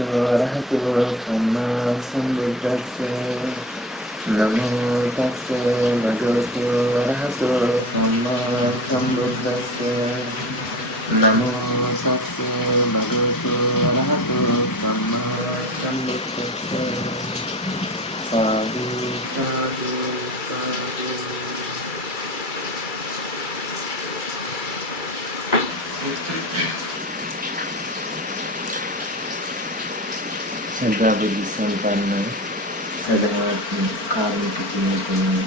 භගවතු අරහතෝ සම්මා සම්බුද්දස්ස නමෝ තස්ස භගවතු අරහතෝ සම්මා සම්බුද්දස්ස නමෝ තස්ස භගවතු අරහතෝ සම්මා සම්බුද්දස්ස සාදු සාදු සදා බුද්ධ සම්පන්න සදාත් කාර්මික තුමුතුනි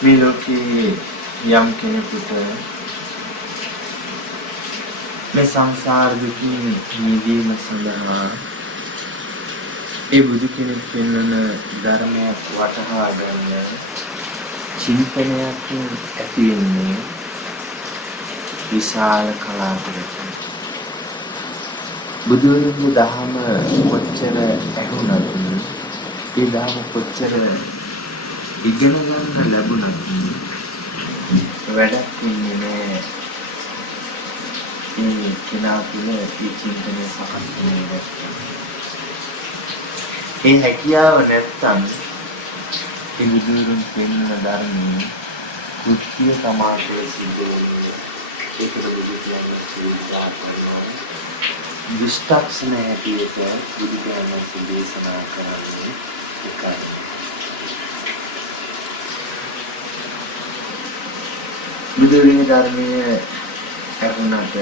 මේ ලෝකේ යම් කෙනෙකුට මේ සංසාර දුකින් මිදීම සඳහා ඒ බුදු කෙනෙක් පෙන්වන ධර්මයක් වටහා ගන්න චින්තනයක් ඇති වෙන්නේ විශාල කලාතුරකින් බුදුරජාණන් දහම කොච්චර ඇහුණත් ඒ දහම කොච්චර ඉගෙන ගන්න ලැබුණත් වැඩක් වෙන්නේ නෑ මේ කෙනා තුළ මේ චින්තනය සකස් වෙන්නේ ඒ හැකියාව නැත්තම් ඒ බුදුරජාණන් පෙන්වන ධර්මයේ කෘත්‍ය සමාජයේ සිද්ධ වෙන්නේ ඒකට බුදු කියන්නේ සීලා කරනවා විස්තක්ෂණ හැටියට බුදු කියන්නේ දේශනා කරන්නේ ඒකයි බුදුරජාණන් ධර්මයේ අරුණත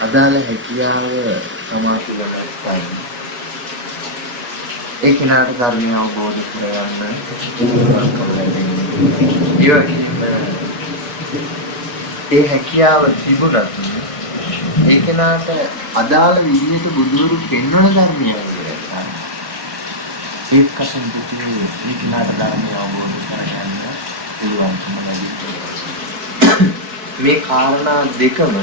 අදාළ හැකියාව සමාධි වලයි ඒ කෙනාට ධර්මය අවබෝධ කරගන්න ඒ හැකියාව තිබුණත් ඒ කෙනාට අදාළ විදිහට බුදුරු පෙන්වන ධර්මය වලට ඒත් කසින් පිටියේ ඒ කෙනාට ධර්මය අවබෝධ කරගන්න පුළුවන්කම ලැබෙනවා මේ කාරණා දෙකම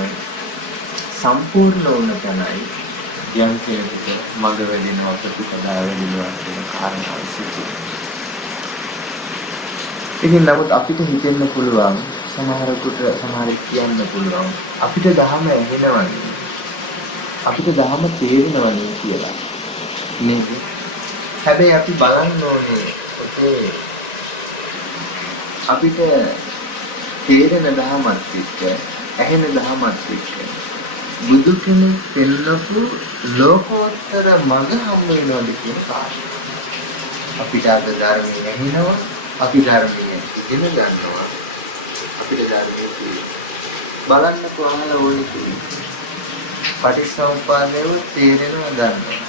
සම්පූර්ණ වුණ තැනයි යම් කෙනෙකුට මඟ වැඩෙනවා ප්‍රතිපදාව වැඩෙනවා කියන කාරණාව සිදුවේ. ඉතින් නමුත් අපිට හිතෙන්න පුළුවන් සමහරකට කියන්න පුළුවන් අපිට ධර්ම ඇහෙනවනේ අපිට ධර්ම තේරෙනවනේ කියලා නේද? හැබැයි අපි බලන්න ඕනේ ඔතේ අපිට තේරෙන ධර්මත් එක්ක ඇහෙන ධර්මත් එක්ක බුදු කෙනෙක් පෙන්නපු ලෝකෝත්තර මඟ හම්බ වෙනවද කියන කාරණා. අපිට අද ධර්මයේ ඇහෙනවා අපි ධර්මයේ ඉගෙන ගන්නවා අපිට ධර්මයේ තියෙනවා බලන්න කොහොමද ඕනේ කියන්නේ පටිච්චසමුප්පාදේව තේරෙනවා ගන්නවා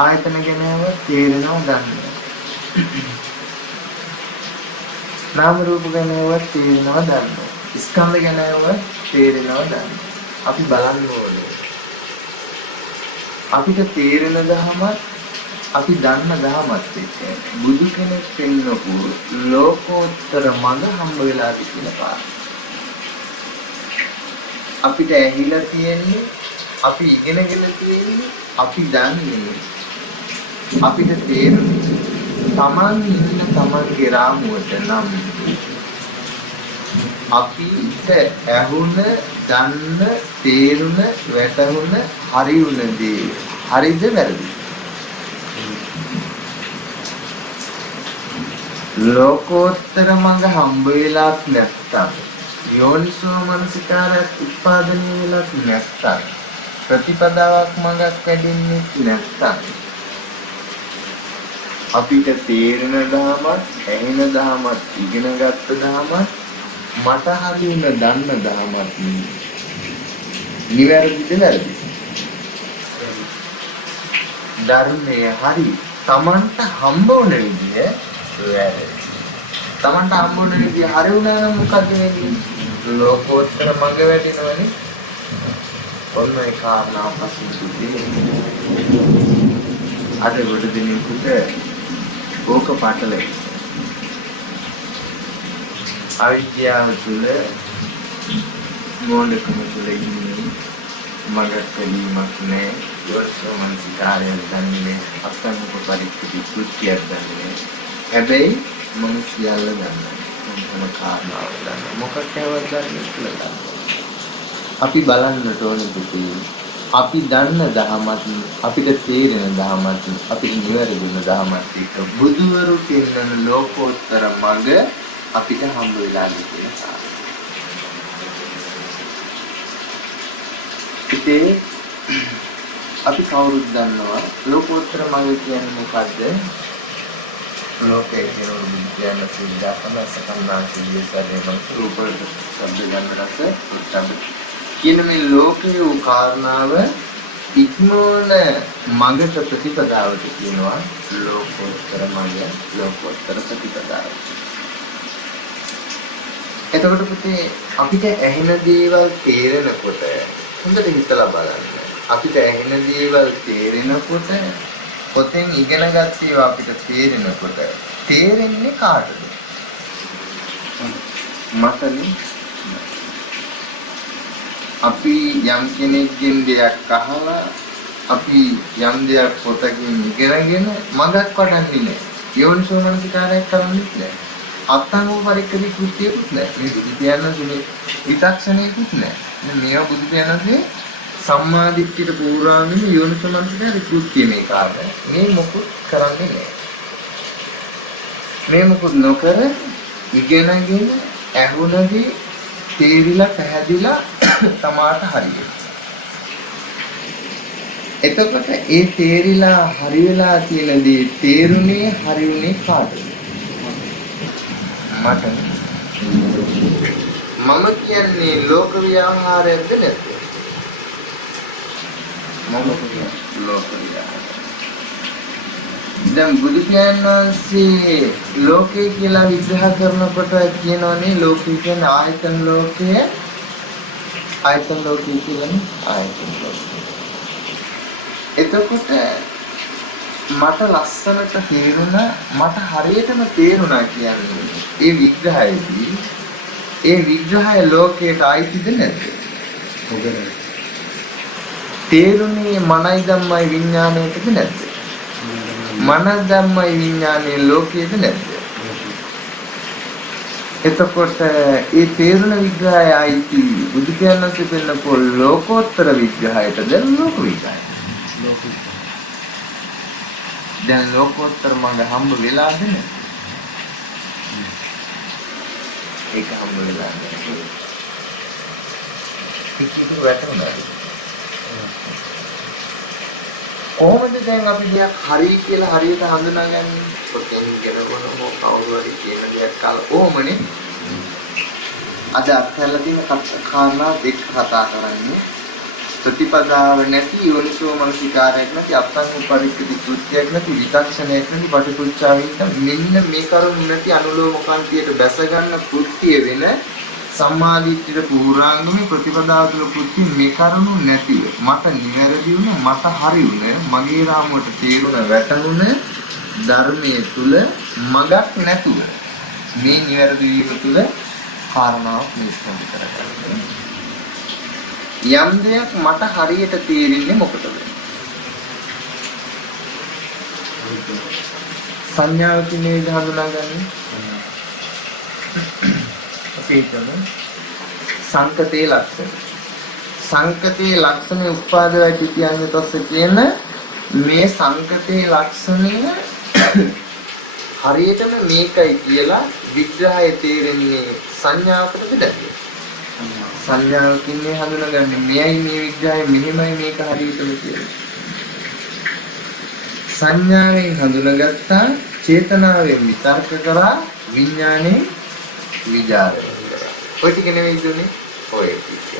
ආයතන ගැනව තේරෙනවා ගන්නවා නාම රූප ගැනව තේරෙනවා ගන්නවා ස්කන්ධ ගැනව තේරෙනවා ගන්නවා අපි බලන්න ඕනේ අපිට තේරෙන දහමත් අපි දන්න දහමත් එක්ක බුදු කෙනෙක් පෙන්නපු ලෝකෝත්තර මඟ හම්බ වෙලා තියෙනවා. අපිට ඇහිලා තියෙන්නේ, අපි ඉගෙනගෙන තියෙන්නේ, අපි දන්නේ, අපිට තේරුනේ තමන් ඉන්න තමන්ගේ රාමුවට නම් අපිට ඇහුණ, දන්න, තේරුණ, වැටහුණ, හරිුණ දේ හරිද වැරදිද? ලෝකෝත්තර මඟ හම්බ වෙලාත් නැත්තම් යෝනිසෝ මනසිකාරයක් උත්පාදනය වෙලාත් නැත්තම් ප්‍රතිපදාවක් මඟක් වැඩෙන්නේ නැත්තම් අපිට තේරෙන ධමයක්, ඇහෙන ධමයක්, ඉගෙනගත්ත ධමයක්, මට හරියන දන්න ධමයක් නිවැරදිද වැරදිද? ධර්මයේ හරි තමන්ට හම්බ වුණ විදිය තමන්ට හම්බුන විදිය හරි වුණා නම් මොකද වෙන්නේ? ලෝකෝත්තර මඟ වැඩෙනවනේ. ඔන්න ඒ කාරණාව පස්සේ අද ගොඩ දිනෙකට ඕක පාටලයි. අවිද්‍යාව තුළ මොළකම තුළ ඉන්නේ මඟක් ගැනීමක් නෑ. යෝනිසෝ මනසිකාරයක් දන්නේ අස්තංග පරිච්ඡේද කෘත්‍යයක් දන්නේ. හැබැයි මම සියල්ල දන්නවා. මොන කාරණාව දන්නවා. මොකක්දවත් දන්නේ කියලා දන්නවා. අපි බලන්නට ඕනේ පුතේ. අපි දන්න දහමත් අපිට තේරෙන දහමත් අපිට නිවැරදි වෙන දහමත් එක බුදුවරු පෙන්වන ලෝකෝත්තර මඟ අපිට හම්බ වෙලා තියෙනවා. ඉතින් අපි කවුරුත් දන්නවා ලෝකෝත්තර මඟ කියන්නේ මොකද්ද? ලෝකයේ කියන විද්‍යාන සිද්ධාපන සකන්නාන්තිය සැරේම රූප ශබ්ද ගන්ධ රස උත්සබ්ද කියන මේ ලෝකයේ වූ කාරණාව ඉක්මවන මඟට ප්‍රතිපදාවට කියනවා ලෝකෝත්තර මඟ, ලෝකෝත්තර ප්‍රතිපදාව. එතකොට පුතේ අපිට ඇහෙන දේවල් තේරෙනකොට හොඳට හිතලා බලන්න. අපිට ඇහෙන දේවල් තේරෙනකොට පොතෙන් ඉගෙනගත් ඒවා අපිට තේරෙනකොට තේරෙන්නේ කාටද? මටනේ. අපි යම් කෙනෙක්ගෙන් දෙයක් අහලා අපි යම් දෙයක් පොතකින් ඉගෙනගෙන මඟක් වඩන්නේ නැහැ. යෝනිසෝ මනසිකාරයක් කරන්නේ නැහැ. අත්ංගෝ පරික්කදී කෘත්‍යයකුත් නැහැ. මේ බුදු දයන්ගේ විචක්ෂණයකුත් නැහැ. මේවා බුදු දයන්ගේ සම්මාදිට්ඨියට පූර්වාංගම යෝනිසෝ මනසිකාරය කෘත්‍ය මේ කාර්යය. මේ මොකුත් කරන්නේ නැහැ. මේ මොකුත් නොකර ඉගෙනගෙන ඇහුණදී තේරිලා පැහැදිලා තමාට හරියට. එතකොට ඒ තේරිලා හරි වෙලා තියෙන දේ තේරුනේ හරිුනේ කාටද? මට. මම කියන්නේ ලෝක ව්‍යවහාරයක්ද නැද්ද? මම කියන්නේ ලෝක ව්‍යවහාරය. දැන් බුදු වහන්සේ ලෝකේ කියලා විග්‍රහ කරනකොට කියනෝනේ ලෝකේ කියන්නේ ආයතන ලෝකය. ආයතන ලෝකය කියන්නේ ආයතන ලෝකය. එතකොට මට ලස්සනට තේරුණා, මට හරියටම තේරුණා කියන්නේ ඒ විග්‍රහයේදී ඒ විග්‍රහය ලෝකයට අයිතිද නැද්ද? ඔබනේ. තේරුණේ මනයි ධම්මයි විඥාණයටද නැද්ද? මන ධම්මයි විඥානයේ ලෝකයේද නැද්ද? එතකොට ඒ තේරුණ විග්‍රහය අයිති බුදු කියනසේ පෙන්නපොල් ලෝකෝත්තර විග්‍රහයටද ලෝක විග්‍රහය? දැන් ලෝකෝත්තර මඟ හම්බ වෙලාද නැද්ද? ඒක හම්බ වෙලා නැහැ. ඒක වැටුණාද? කොහොමද දැන් අපි දෙයක් හරි කියලා හරියට හඳුනාගන්නේ? පොතෙන් ගෙනවනම කවුරු හරි කියන දෙයක් කොහොමනේ? අද අත්හැරලා තියෙන කාරණා දෙක කතා කරන්නේ. ප්‍රතිපදාව නැති යෝනිසෝ මනසිකාරයක් නැති අත්ංග පරික්කති කෘත්‍යයක් නැති විචක්ෂණයක් නැති පටිපුච්චාවින්න මෙන්න මේ කරුණ නැති අනුලෝමකාන්තියට බැස ගන්න කෘත්‍ය වෙන සම්මාදිට්ඨියට පූර්වාංගමේ ප්‍රතිපදාව තුළ කෘත්‍ය මේ කරුණු නැතිව මට නිවැරදි වුණ මට හරි වුණ මගේ රාමුවට තේරුණ වැටහුණ ධර්මයේ තුල මගක් නැතුව මේ නිවැරදි වීම තුළ කාරණාවක් නිෂ්පන්ද කරගන්න. යම් දෙයක් මට හරියට තේරෙන්නේ මොකටද? සංඥාවකින් නේද හඳුනාගන්නේ? අපේකම සංකතේ ලක්ෂණ. සංකතේ ලක්ෂණ උපාදවයි පිටියන්නේ තස්ස කියන මේ සංකතේ ලක්ෂණය හරියටම මේකයි කියලා විග්‍රහය තේරෙන්නේ සංඥාවකට පිටදී. සංඥාවකින් මේ හඳුනාගන්නේ මෙයයි මේ විග්‍රහය මෙහෙමයි මේක හරියටම කියලා. සංඥාවෙන් හඳුනාගත්තා චේතනාවෙන් විතර්ක කරා විඥානේ විචාරය. ඔය ටික නෙවෙයි දුන්නේ ඔය ටික.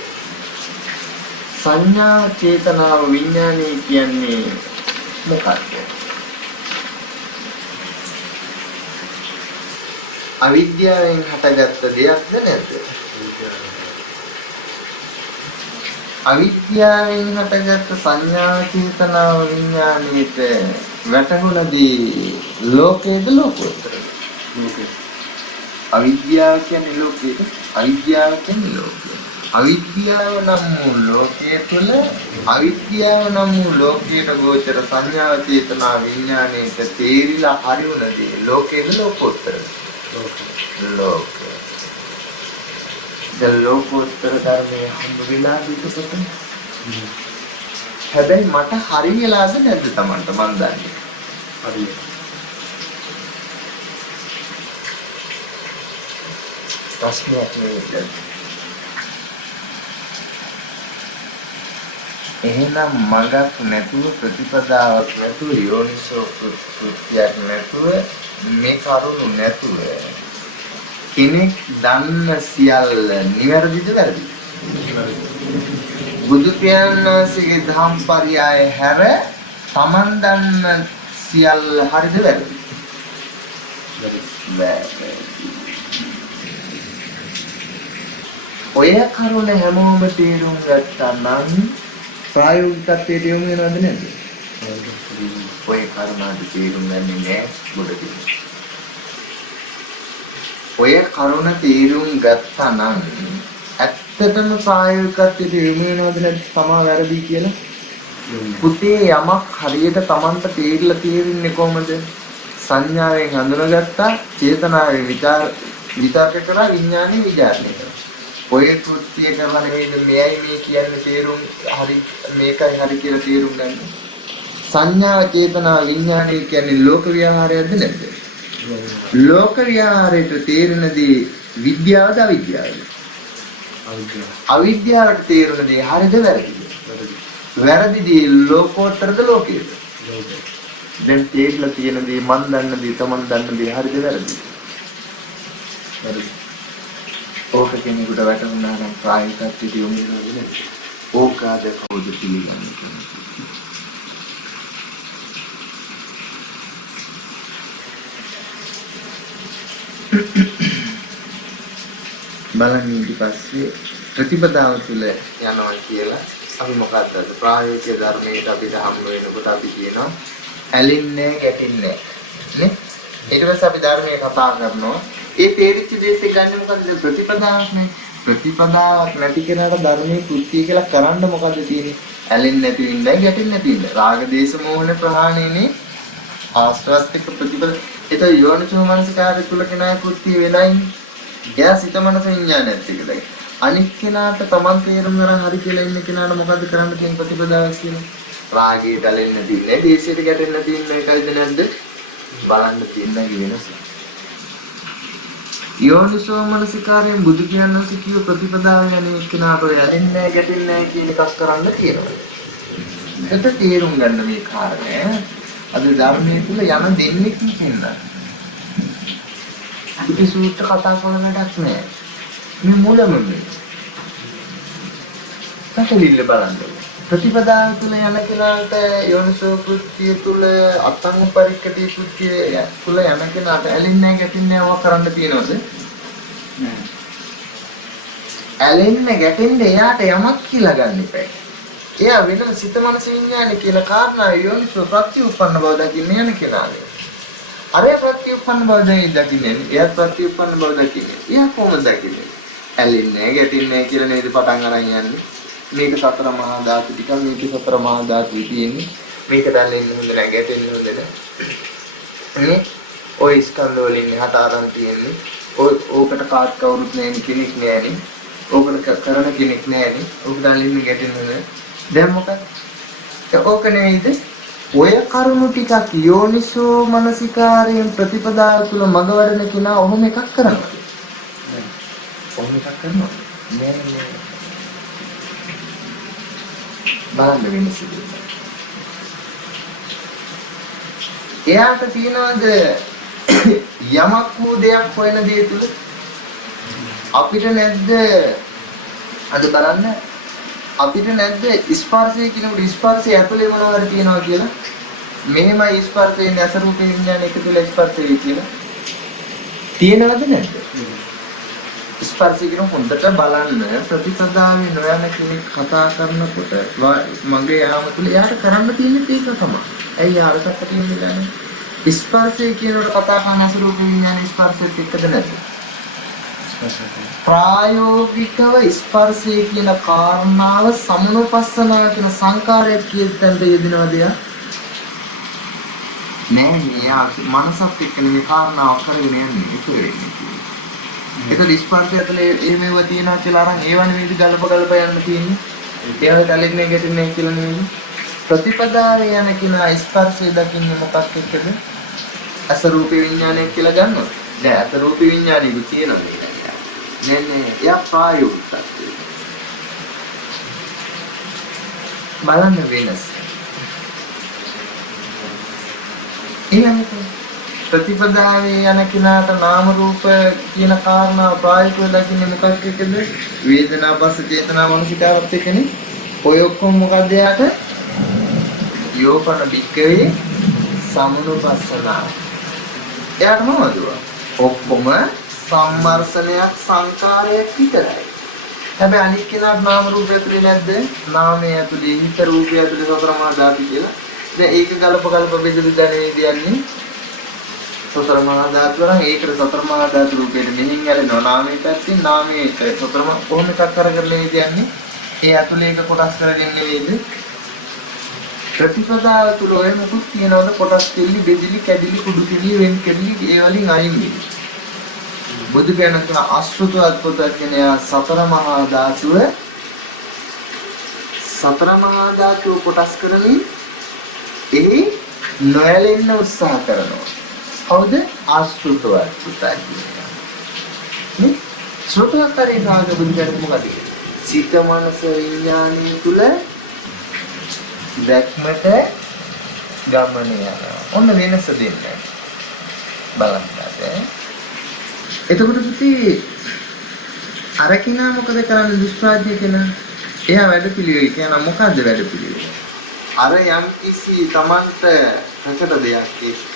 සංඥා චේතනාව විඥානේ කියන්නේ මොකක්ද? අවිද්‍යාවෙන් හටගත්ත දෙයක්ද නැද්ද? අවිද්‍යාවෙන් හටගත්ත සංඥා චේතනාව විඥානයේට වැටහුණදී ලෝකයේද ලෝකෝත්තරද? ලෝකේ. අවිද්‍යාව කියන්නේ ලෝකයේද? අවිද්‍යාව කියන්නේ ලෝකය. අවිද්‍යාව නම් වූ ලෝකයේ තුල අවිද්‍යාව නම් වූ ලෝකයට ගෝචර සංඥා චේතනා විඥානයේට තේරිලා හරිවුණදී ලෝකයේද ලෝකෝත්තරද? ලෝක. දැන් ලෝකෝත්තර ධර්මයේ හම්බ වෙලා ඉන්නකොට හැබැයි මට හරියලාද නැද්ද Tamanට මන් දන්නේ. හරිය. ප්‍රශ්නයක් නෙවෙයි. එහෙනම් මඟක් නැතුව ප්‍රතිපදාවක් නැතුව යෝනිසෝ කෘත්‍යයක් නැතුව මේ කරුණු නැතුව කෙනෙක් දන්න සියල්ල නිවැරදිද වැරදිද? බුදු පියාණන් වහන්සේගේ ධම්ම පරියාය හැර Taman දන්න සියල්ල හරිද වැරදිද? ඔය කරුණ හැමෝම තේරුම් ගත්තා නම් ප්‍රායෝගිකත්වයට යොමු වෙනවද නැද්ද? ඔය කරුණාට තේරුම් ගන්නේ නැහැ මොකද? ඔය කරුණ තේරුම් ගත්තා නම් ඇත්තටම ප්‍රායෝගිකත්වයට යොමු වෙනවද නැද්ද තමා වැරදි කියලා? පුතේ යමක් හරියට Tamanට තේරිලා තියෙන්නේ කොහමද? සංඥාවෙන් හඳුනාගත්තා, චේතනාවෙන් විචාර කරලා විඥානේ විචාරණය කරනවා. ඔය කෘත්‍ය කරලා නෙවෙයි මෙයයි මේ කියන්නේ තේරුම් හරි මේකයි හරි කියලා තේරුම් ගන්න. සංඥා චේතනා විඥානය කියන්නේ ලෝක විහාරයක්ද නැද්ද? ලෝක විහාරයට තේරෙන දේ විද්‍යාවද අවිද්‍යාවද? අවිද්‍යාවට තේරෙන දේ හරිද වැරදිද? වැරදි දේ ලෝකෝත්තරද ලෝකයේද? දැන් තේරිලා තියෙන දේ මන් දන්න දේ තමන් දන්න දේ හරිද වැරදිද? වැරදි. ඕක කෙනෙකුට වැටුණා නම් ප්‍රායෝගිකත්වයට යොමු වෙනවා නේද? ඕකාද කවුද පිළිගන්නේ? බලන්න ඊට පස්සේ ප්‍රතිපදාව තුළ යනවා කියලා අපි මොකක්ද ප්‍රායෝගික ධර්මයට අපිට හම්බ වෙනකොට අපි කියනවා ඇලින්නේ ගැටින්නේ නේ? ඊට පස්සේ අපි ධර්මයේ කතා කරනවා ඒ තේරිච්ච දේත් ගන්න මොකද්ද ප්‍රතිපදාවක්නේ. ප්‍රතිපදාවක් නැති කෙනාට ධර්මයේ කෘත්‍ය කියලා කරන්න මොකද්ද තියෙන්නේ? ඇලෙන්නේ නැති ඉන්නයි ගැටෙන්නේ නැති ඉන්න. රාග දේශ මොහොන ප්‍රහාණයනේ ආශ්‍රවත් එක්ක ප්‍රතිපද. ඒක යෝනිසෝ මනසිකාරය තුල කෙනා කෘත්‍ය වෙනයි. එයා සිත මනස විඥානයත් එක්කයි. අනිත් කෙනාට Taman තේරුම් ගන්න හරි කියලා ඉන්න කෙනාට මොකද්ද කරන්න තියෙන ප්‍රතිපදාවක් කියන්නේ? රාගයට ඇලෙන්නේ නැති ඉන්නේ, දේශයට ගැටෙන්නේ නැති ඉන්නේ එකයිද නැද්ද? බලන්න තියෙනයි වෙනස. යෝනිසෝ මනසිකාරයෙන් බුදු කියනවාස කිව්ව ප්‍රතිපදාව යන්නේ එක්කෙනාට ඔය ඇලෙන්නේ නැහැ ගැටෙන්නේ නැහැ කියන එකක් කරන්න තියෙනවා. ඒකට තේරුම් ගන්න මේ කාරණය අද ධර්මයේ තුල යන දෙන්නේ කියනවා. අපි සූත්‍ර කතා කරන වැඩක් නෑ. මේ මුලම මේ. පැහැදිලිව බලන්න. ප්‍රතිපදාව තුල යන කෙනාට යෝනිසෝ කෘත්‍ය තුල අත්ංග පරික්කටි කෘත්‍ය තුල යන කෙනාට ඇලෙන්නේ නැහැ ගැටෙන්නේ නැහැ කරන්න තියෙනවද? නෑ. ඇලෙන්නේ ගැටෙන්නේ එයාට යමක් කියලා ගන්න එපා. එයා වෙනම සිත මනස විඥානේ කියන කාරණා යෝනිසෝ ප්‍රත්‍යඋප්පන්න බව දකින්න යන කෙනානේ. අරය ප්‍රත්‍යඋප්පන්න බව දකින්නේ. එයා ප්‍රත්‍යඋප්පන්න බව දකින්නේ. එයා කොහොමද දකින්නේ? ඇලෙන්නේ නැහැ ගැටෙන්නේ නැහැ කියලා නේද පටන් අරන් යන්නේ. මේක සතර මහා ධාතු ටික මේක සතර මහා ධාතු තියෙන්නේ. මේක දැල්ලෙන්න හොඳ නැහැ ගැටෙන්න හොඳ නැහැ. ඔය ස්කන්ධ වලින් හත ආරම් තියෙන්නේ. ඕකට කාත් කවුරුත් නැහැ කෙනෙක් නැහැ. ඕකට කරන කෙනෙක් නැහැ. ඕක දැල්ලෙන්න ගැටෙන්න හොඳ නැහැ. දැන් මොකද? ඕක නේද? ඔය කරුණු ටිකක් යෝනිසෝ මනසිකාරයෙන් ප්‍රතිපදාව තුළ මඟ වඩන කෙනා ඔහොම එකක් කරනවා. ඔහොම එකක් කරනවා. නෑ. බලන්න වෙනස. එයාට තියනවාද යමක් වූ දෙයක් හොයන දේ තුල අපිට නැද්ද අද බලන්න අපිට නැද්ද ස්පර්ශය කියනකොට ස්පර්ශය ඇතුලේ මොනවද තියෙනවා කියලා මෙහෙමයි ස්පර්ශයෙන් අසරූප විඥාන එක තුල ස්පර්ශය කියලා තියෙනවද නැද්ද? ස්පර්ශය කියන හොඳට බලන්න ප්‍රතිපදාවේ නොයන කෙනෙක් කතා කරනකොට මගේ යාම තුල එයාට කරන්න තියෙන්නේ ඒක තමයි. ඇයි ආරකට තියෙන්නේ ගන්නේ? ස්පර්ශය කියනකොට කතා කරන අසරූප විඥාන ස්පර්ශයත් එක්කද නැද්ද? ප්‍රායෝගිකව ස්පර්ශය කියන කාරණාව සමුනුපස්සනාව කියන සංකාරයක් කියද්දන්ට යෙදෙනවද යා? නෑ නෑ මනසත් එක්ක මේ කාරණාව කරගෙන යන්නේ ඒක වෙන්නේ. ඒක ස්පර්ශය ඇතුලේ එහෙමව තියනවා කියලා අරන් ඒවන වේද ගලප යන්න තියෙන්නේ. ඒවට ඇලෙන්නේ ගැටෙන්නේ කියලා නෙවෙයි. ප්‍රතිපදාවේ යන කෙනා ස්පර්ශය දකින්නේ මොකක් එක්කද? අස රූප විඥානය කියලා ගන්නවා. දැන් අස රූප විඥානය කියනවා නෑ එයා ප්‍රායෝගිකයි. බලන්න වෙනස. ඊළඟට ප්‍රතිපදාවේ යන කෙනාට නාම රූප කියන කාරණා ප්‍රායෝගිකව දකින්නේ මොකක් එක්කද? වේදනා පස්ස චේතනා මනසිකාවත් එක්කනේ. ඔය ඔක්කොම මොකද යාට? යෝපන බික්කවේ සමනුපස්සනාව. එයාට මොනවද? ඔක්කොම සම්මර්ෂණයක් සංකාරයක් විතරයි. හැබැයි අනිත් කෙනාට නාම රූපය ඇතුලේ නැද්ද? නාමය ඇතුලේ හිත රූපය ඇතුලේ සතර මහා ධාතු කියලා. දැන් ඒක ගලප බෙදලා දැනෙන්නේ කියන්නේ සතර මහා ධාතු වලින් ඒකට සතර මහා ධාතු රූපෙට මෙහින් යනවා නාමයේ පැත්තෙන් නාමයේ සතර මහා කොහොම එකක් කරගෙන කියන්නේ ඒ ඇතුලේ එක කොටස් කරගෙන නෙවෙයිද? ප්‍රතිපදාව තුල ඔය මොකුත් කියනවද කොටස් දෙලි බෙදිලි කැඩිලි කුඩු කිලි වෙන් කෙලි ඒ වලින් අයින් වෙන්නේ. බුදු කෙනෙක් කියන අසෘත අද්භුත කියන සතර මහා ධාතුව කොටස් කරමින් ඒ නොයැලෙන්න උත්සාහ කරනවා. කවුද? අසෘත අද්භුත කියන්නේ. නේ? ශ්‍රෝතතරේ භාග බුදු කෙනෙක් මොකද? සිත මනස විඥානය තුල දැක්මට ගමන යනවා. ඔන්න වෙනස දෙන්න. බලන්න. එතකොට පුතේ අර කිනා මොකද කරන්නේ දුෂ්ප්‍රාඥය කෙනා? එයා වැඩ පිළිවෙල කියන මොකද්ද වැඩ පිළිවෙල? අර යම් කිසි Tamanට ප්‍රකට දෙයක් එක්ක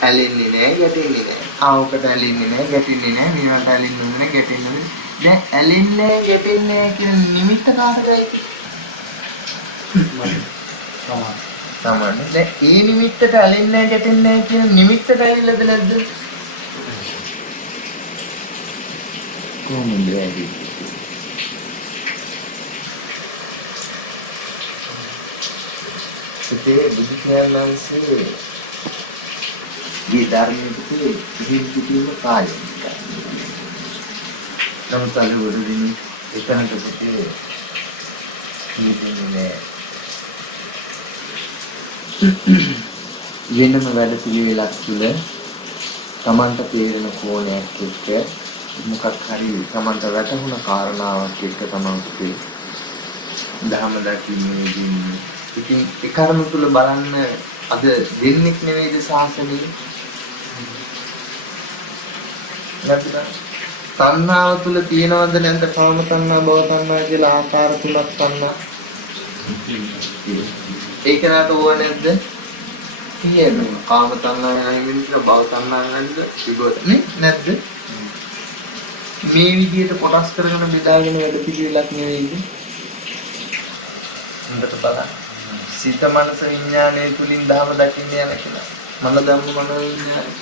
ඇලෙන්නේ නැහැ, ගැටෙන්නේ නැහැ. ආවකට ඇලෙන්නේ නැහැ, ගැටෙන්නේ නැහැ, මේවට ඇලෙන්නේ නැහැ, ගැටෙන්නේ නැහැ. දැන් ඇලෙන්නේ ගැටෙන්නේ කියන නිමිත්ත කාටදයි? තමන්න. දැන් ඒ නිමිත්තට ඇලෙන්නේ ගැටෙන්නේ කියන නිමිත්තට ඇවිල්ලාද නැද්ද? කොහොමද වැඩි? සිතේ බුදු ඥානංශේ මේ ධර්මයේ කිසිම කාර්යයක් නමුත් අද වරුදින එකනට පුතේ නිදන්නේ වෙනම වැඩ පිළිවෙලක් තුළ Tamanට තේරෙන කෝණයක් එක්ක මොකක් හරි Tamanට වැටහුණ කාරණාවක් එක්ක Tamanට ධර්ම දකින්නේදී ඉතින් ඒ කර්ම තුල බලන්න අද දෙන්නෙක් නෙවෙයිද සාසනෙ නැත්නම් තණ්හාව තුල තියෙනවද නැත්නම් කාම තණ්හා භව තණ්හා කියලා ආකාර තුනක් තණ්හා ඒක නට ඕන නැද්ද කියන්නේ කාම තණ්හා නැහිමින්ද භව තණ්හා නැද්ද විගොතනේ නැද්ද මේ විදිහට කොටස් කරගෙන බෙදාගෙන වැඩ පිළිවෙලක් නෙවෙයිද හොඳට බලන්න සිත මනස විඥානය තුලින් ධර්ම දකින්න යන කෙනා මන ධම්ම මන විඥානය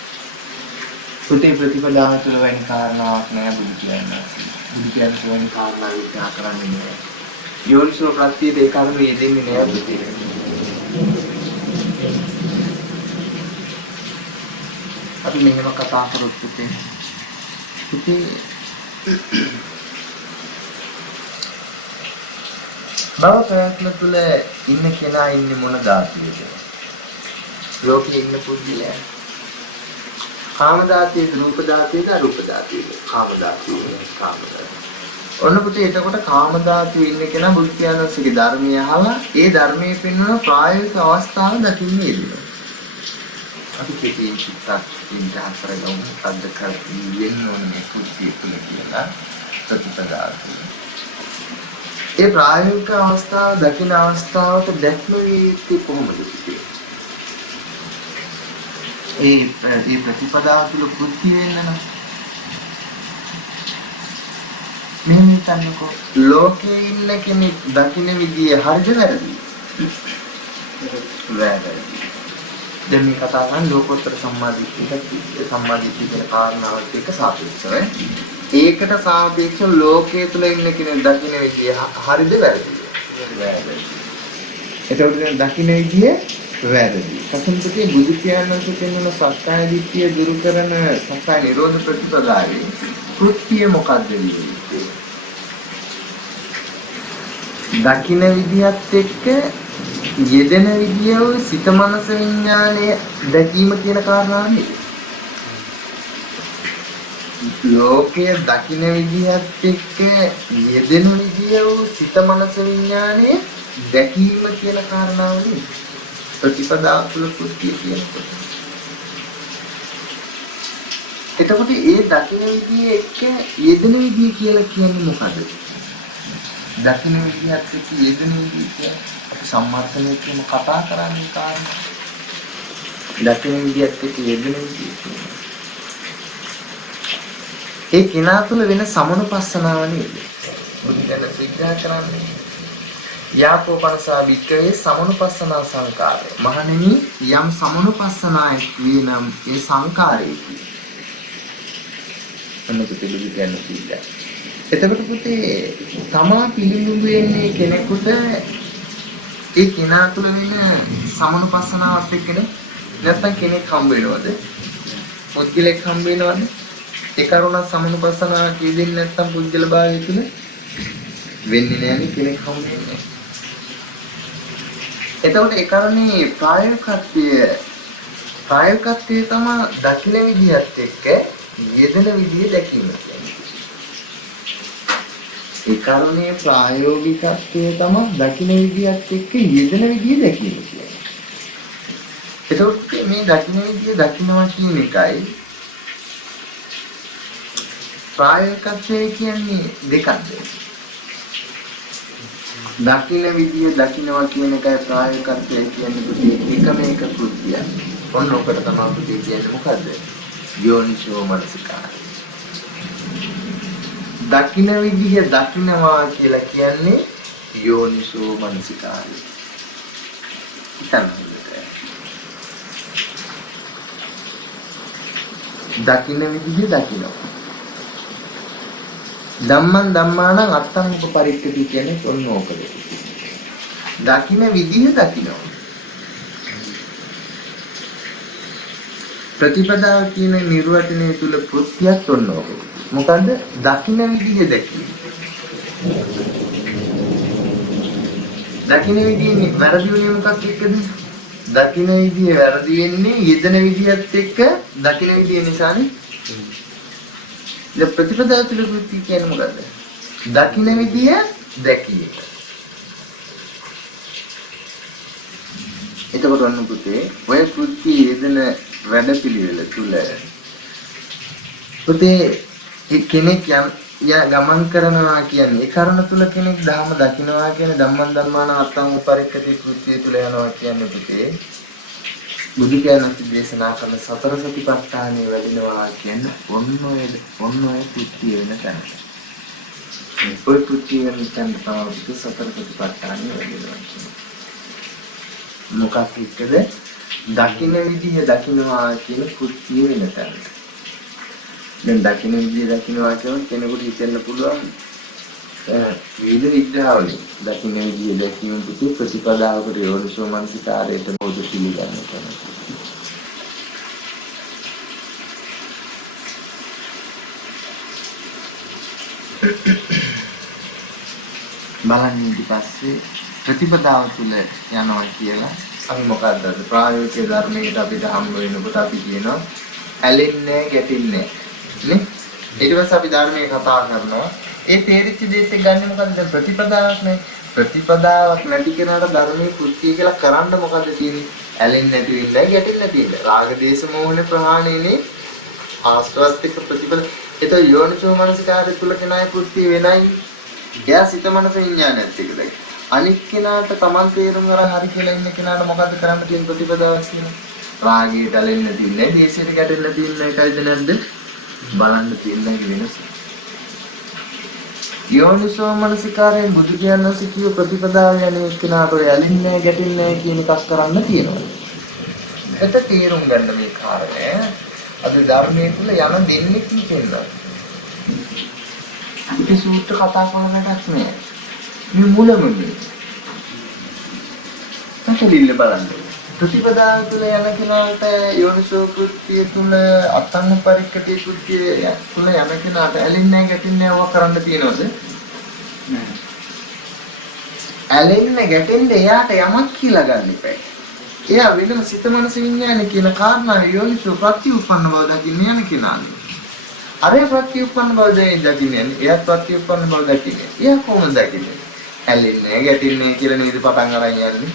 සුතේ ප්‍රතිපදාව තුළ වෙන කාරණාවක් නෑ බුදු කියන්නේ බුදු කියන්නේ වෙන කාරණා විශ්වාස කරන්නේ නෑ යෝනිසෝ ප්‍රත්‍යයේ ඒ කාරණේ යෙදෙන්නේ නෑ බුදු අපි මෙහෙම කතා කරොත් පුතේ භව ප්‍රයත්න තුළ ඉන්න කෙනා ඉන්නේ මොන ධාතුවේද? ලෝකයේ ඉන්න පුද්ගලයා. කාම ධාතුවේද, රූප ධාතුවේද, අරූප ධාතුවේද? කාම ධාතුවේ, කාම ධාතුව. ඔන්න පුතේ එතකොට කාම ධාතුවේ ඉන්න කෙනා බුදු පියාණන්සේගේ ධර්මය අහලා ඒ ධර්මයේ පෙන්වන ප්‍රායෝගික අවස්ථාව දකින්නේ ඉන්නවා. අපි කෙටියෙන් චිත්තක් ඉඳහත් කරගමු. අද කරපු වෙන ඕනේ කුටි තුල කියලා ප්‍රතිපදාව. ඒ ප්‍රායෝගික අවස්ථාව දකින අවස්ථාවට දැක්ම වීති කොහොමද ඒ ප්‍රතිපදාව තුළ බුද්ධි වෙන්න නම් මෙහෙම හිතන්නකෝ ලෝකේ ඉන්න කෙනෙක් දකින විදිය හරිද වැරදිද? වැරදි. දැන් මේ කතා කරන්නේ ලෝකෝත්තර සම්මාදිට්ඨිය කියන කාරණාවත් එක්ක සාපේක්ෂව ඒකට සාපේක්ෂව ලෝකයේ තුල ඉන්න කෙනෙක් දකින්න විදිය හරිද වැරදිද? වැරදි. ඒකට දකින්න විදිය වැරදි. කසුන්පතේ බුදු පියාණන්ට කියනවා සක්කාය දිට්ඨිය දුරු කරන සක්කාය නිරෝධ ප්‍රතිපදාවේ කෘත්‍ය මොකක්ද කියන්නේ? දකින්න විදියත් එක්ක යෙදෙන විදියව සිත මනස විඥානය දැකීම කියන කාරණාවනේ. ලෝකයේ දකින්න විදියත් එක්ක යෙදෙන විදියව සිත මනස විඥානය දැකීම කියන කාරණාවනේ. ප්‍රතිපදාව තුළ කෘත්‍ය කියනකොට. එතකොට ඒ දකින්න විදිය එක්ක යෙදෙන විදිය කියලා කියන්නේ මොකද? දකින්න විදියත් එක්ක යෙදෙන විදිය කියන්නේ අපි සම්මර්ථනය කියන කතා කරන්නේ කාරණා. දකින්න විදියත් එක්ක යෙදෙන විදිය කියන්නේ. ඒ කිනා තුළ වෙන සමනුපස්සනාව නේද? බුදුදහම විග්‍රහ කරන්නේ යාකෝපනසා වික්‍රේ සමනුපස්සනා සංකාරය. මහණෙනි යම් සමනුපස්සනාවක් වේනම් ඒ සංකාරයයි. අන්නක පිළිබි ගන්න කිව්වා. එතකොට පුතේ තමා පිළිඹු වෙන්නේ කෙනෙකුට ඒ කෙනා තුළ වෙන සමනුපස්සනාවත් එක්කද නැත්නම් කෙනෙක් හම්බ වෙනවද? පුද්ගලෙක් හම්බ වෙනවද? ඒ කරුණ සමනුපස්සනාව කියෙන්නේ නැත්නම් පුද්ගල භාවය තුළ වෙන්නේ නැහැ කෙනෙක් හම්බ වෙන්නේ. එතකොට ඒ කාරණේ ප්‍රායෝගිකත්වයේ තමයි දකින්න විදියත් එක්ක යෙදෙන විදිය දැකීම කියන්නේ. ඒ කාරණේ ප්‍රායෝගිකත්වයේ තමයි දකින්න විදියත් එක්ක යෙදෙන විදිය දැකීම කියන්නේ. එතකොට මේ දකින්න විදිය දකින්නවා කියන එකයි ප්‍රායෝගිකත්වය කියන්නේ දෙකක්ද? දකින්න විදිය දකින්නවා කියන එකයි ප්‍රායෝගිකත්වය කියන්නේ එකම එක කෘත්‍යයක්. ඔන්න ඔකට තමයි පුතේ කියන්නේ මොකද්ද? යෝනිසෝ මනසිකාරය. දකින්න විදිය දකින්නවා කියලා කියන්නේ යෝනිසෝ මනසිකාරය. දකින්න විදිය දකින්නවා. ධම්මං ධම්මානං අත්තං උපපරික්ඛති කියන්නේ ඔන්න ඕකද. දකින්න විදිය දකින්නවා. ප්‍රතිපදාව කියන නිර්වචනය තුල කෘත්‍යයක් ඔන්න ඕකද. මොකද්ද? දකින්න විදිය දැකීම. දකින්න විදිය වැරදි වෙන්නේ මොකක් එක්කද? දකින්න විදිය වැරදි වෙන්නේ යෙදෙන විදියත් එක්ක දකින්න විදිය නිසානේ. ප්‍රතිපදාව තුළ කෘත්‍ය කියන්නේ මොකද්ද? දකින්න විදිය දැකීම. එතකොට ඔන්න පුතේ ඔය කෘත්‍ය යෙදෙන වැඩපිළිවෙල තුළ පුතේ කෙනෙක් ගමන් කරනවා කියන්නේ ඒ කරුණ තුළ කෙනෙක් ධර්ම දකින්නවා කියන්නේ ධම්මං ධම්මාන අත්තං උපරික්ඛති කෘත්‍ය තුළ යනවා කියන්නේ පුතේ බුදු කියනත් දේශනා කරන සතර සතිපට්ඨානෙ වැඩිනවා කියන්නේ ඔන්න ඔය කෘත්‍ය වෙන තැන. ඔය කෘත්‍ය වෙන තැන තමයි සතර සතිපට්ඨානෙ වැඩිනවා කියන්නේ. මොකක් එක්කද? දකින්න විදිහ දකින්නවා කියන කෘත්‍ය වෙන තැන. දැන් දකින්න විදිහ දකින්නවා කියනොත් කෙනෙකුට හිතෙන්න පුළුවන් විවිධ විග්‍රහවලින් දකින්න විදිහ දැකීම පුතේ ප්‍රතිපදාවකට යෝනිසෝ මනසිකාරයට මොකද පිළිගන්නේ කියලා. බලන්න ඊට පස්සේ ප්‍රතිපදාව තුළ යනවා කියලා අපි මොකක්ද ප්‍රායෝගික ධර්මයකට අපිට හම්බ වෙනකොට අපි කියනවා ඇලෙන්නේ ගැටෙන්නේ නේ. ඊට පස්සේ අපි ධර්මයේ කතා කරනවා ඒ තේරිච්ච දේශේ ගන්න මොකද්ද? ප්‍රතිපදාවක් නේ. ප්‍රතිපදාවක් නැති කෙනාට ධර්මයේ කෘත්‍ය කියලා කරන්න මොකද්ද තියෙන්නේ? ඇලෙන්නේ නැති වෙන්නයි ගැටෙන්නේ නැති වෙන්න. රාග දේශ මොහොන ප්‍රහාණයනේ ආස්වාස්තික ප්‍රතිපද. ඒත යෝනිසෝ මනසිකාරය තුල කෙනායි කෘත්‍ය වෙනයි. එයා සිත මනස විඥානයත් එක්කයි. අනික් කෙනාට Taman තේරුම් ගන්න හරි කියලා ඉන්න කෙනාට මොකද්ද කරන්න තියෙන ප්‍රතිපදාවක් කියන්නේ? රාගයට ඇලෙන්නේ නැති, දේශයට ගැටෙන්නේ නැති ඉන්න එකයිද නැද්ද? බලන්න තියෙන වෙනස. යෝනිසෝ මනසිකාරයෙන් බුදු කියනවා සිටිය ප්‍රතිපදාව යන්නේ කෙනාට ඔය ඇලෙන්නේ ගැටෙන්නේ කියන එකක් කරන්න තියෙනවා. එත තේරුම් ගන්න මේ කාරණය අද ධර්මයේ තුල යන දෙන්නේ කියනවා. අපි සූත්‍ර කතා කරන එකක් නෑ. මේ මුලමනේ. තකලිල්ල බලන්න. ප්‍රතිපදාව තුළ යන කෙනාට යෝනිසෝ කෘත්‍ය තුළ අත්ංග පරික්කටි කෘත්‍ය තුළ යන කෙනාට ඇලෙන්නේ ගැටෙන්නේ ඕවා කරන්න තියනවද? නෑ. ඇලෙන්නේ ගැටෙන්නේ එයාට යමක් කියලා ගන්න ඉපැයි. එයා වෙනම සිත මනස විඥාන කියන කාරණා යෝනිසෝ ප්‍රතිඋපන්න බව දකින්න යන කෙනානේ. අර ප්‍රතිඋපන්න බව දකින්නේ එයාත් ප්‍රතිඋපන්න බව දකින්නේ. එයා කොහොමද දකින්නේ? ඇලෙන්නේ ගැටෙන්නේ කියලා නේද පටන් අරන් යන්නේ.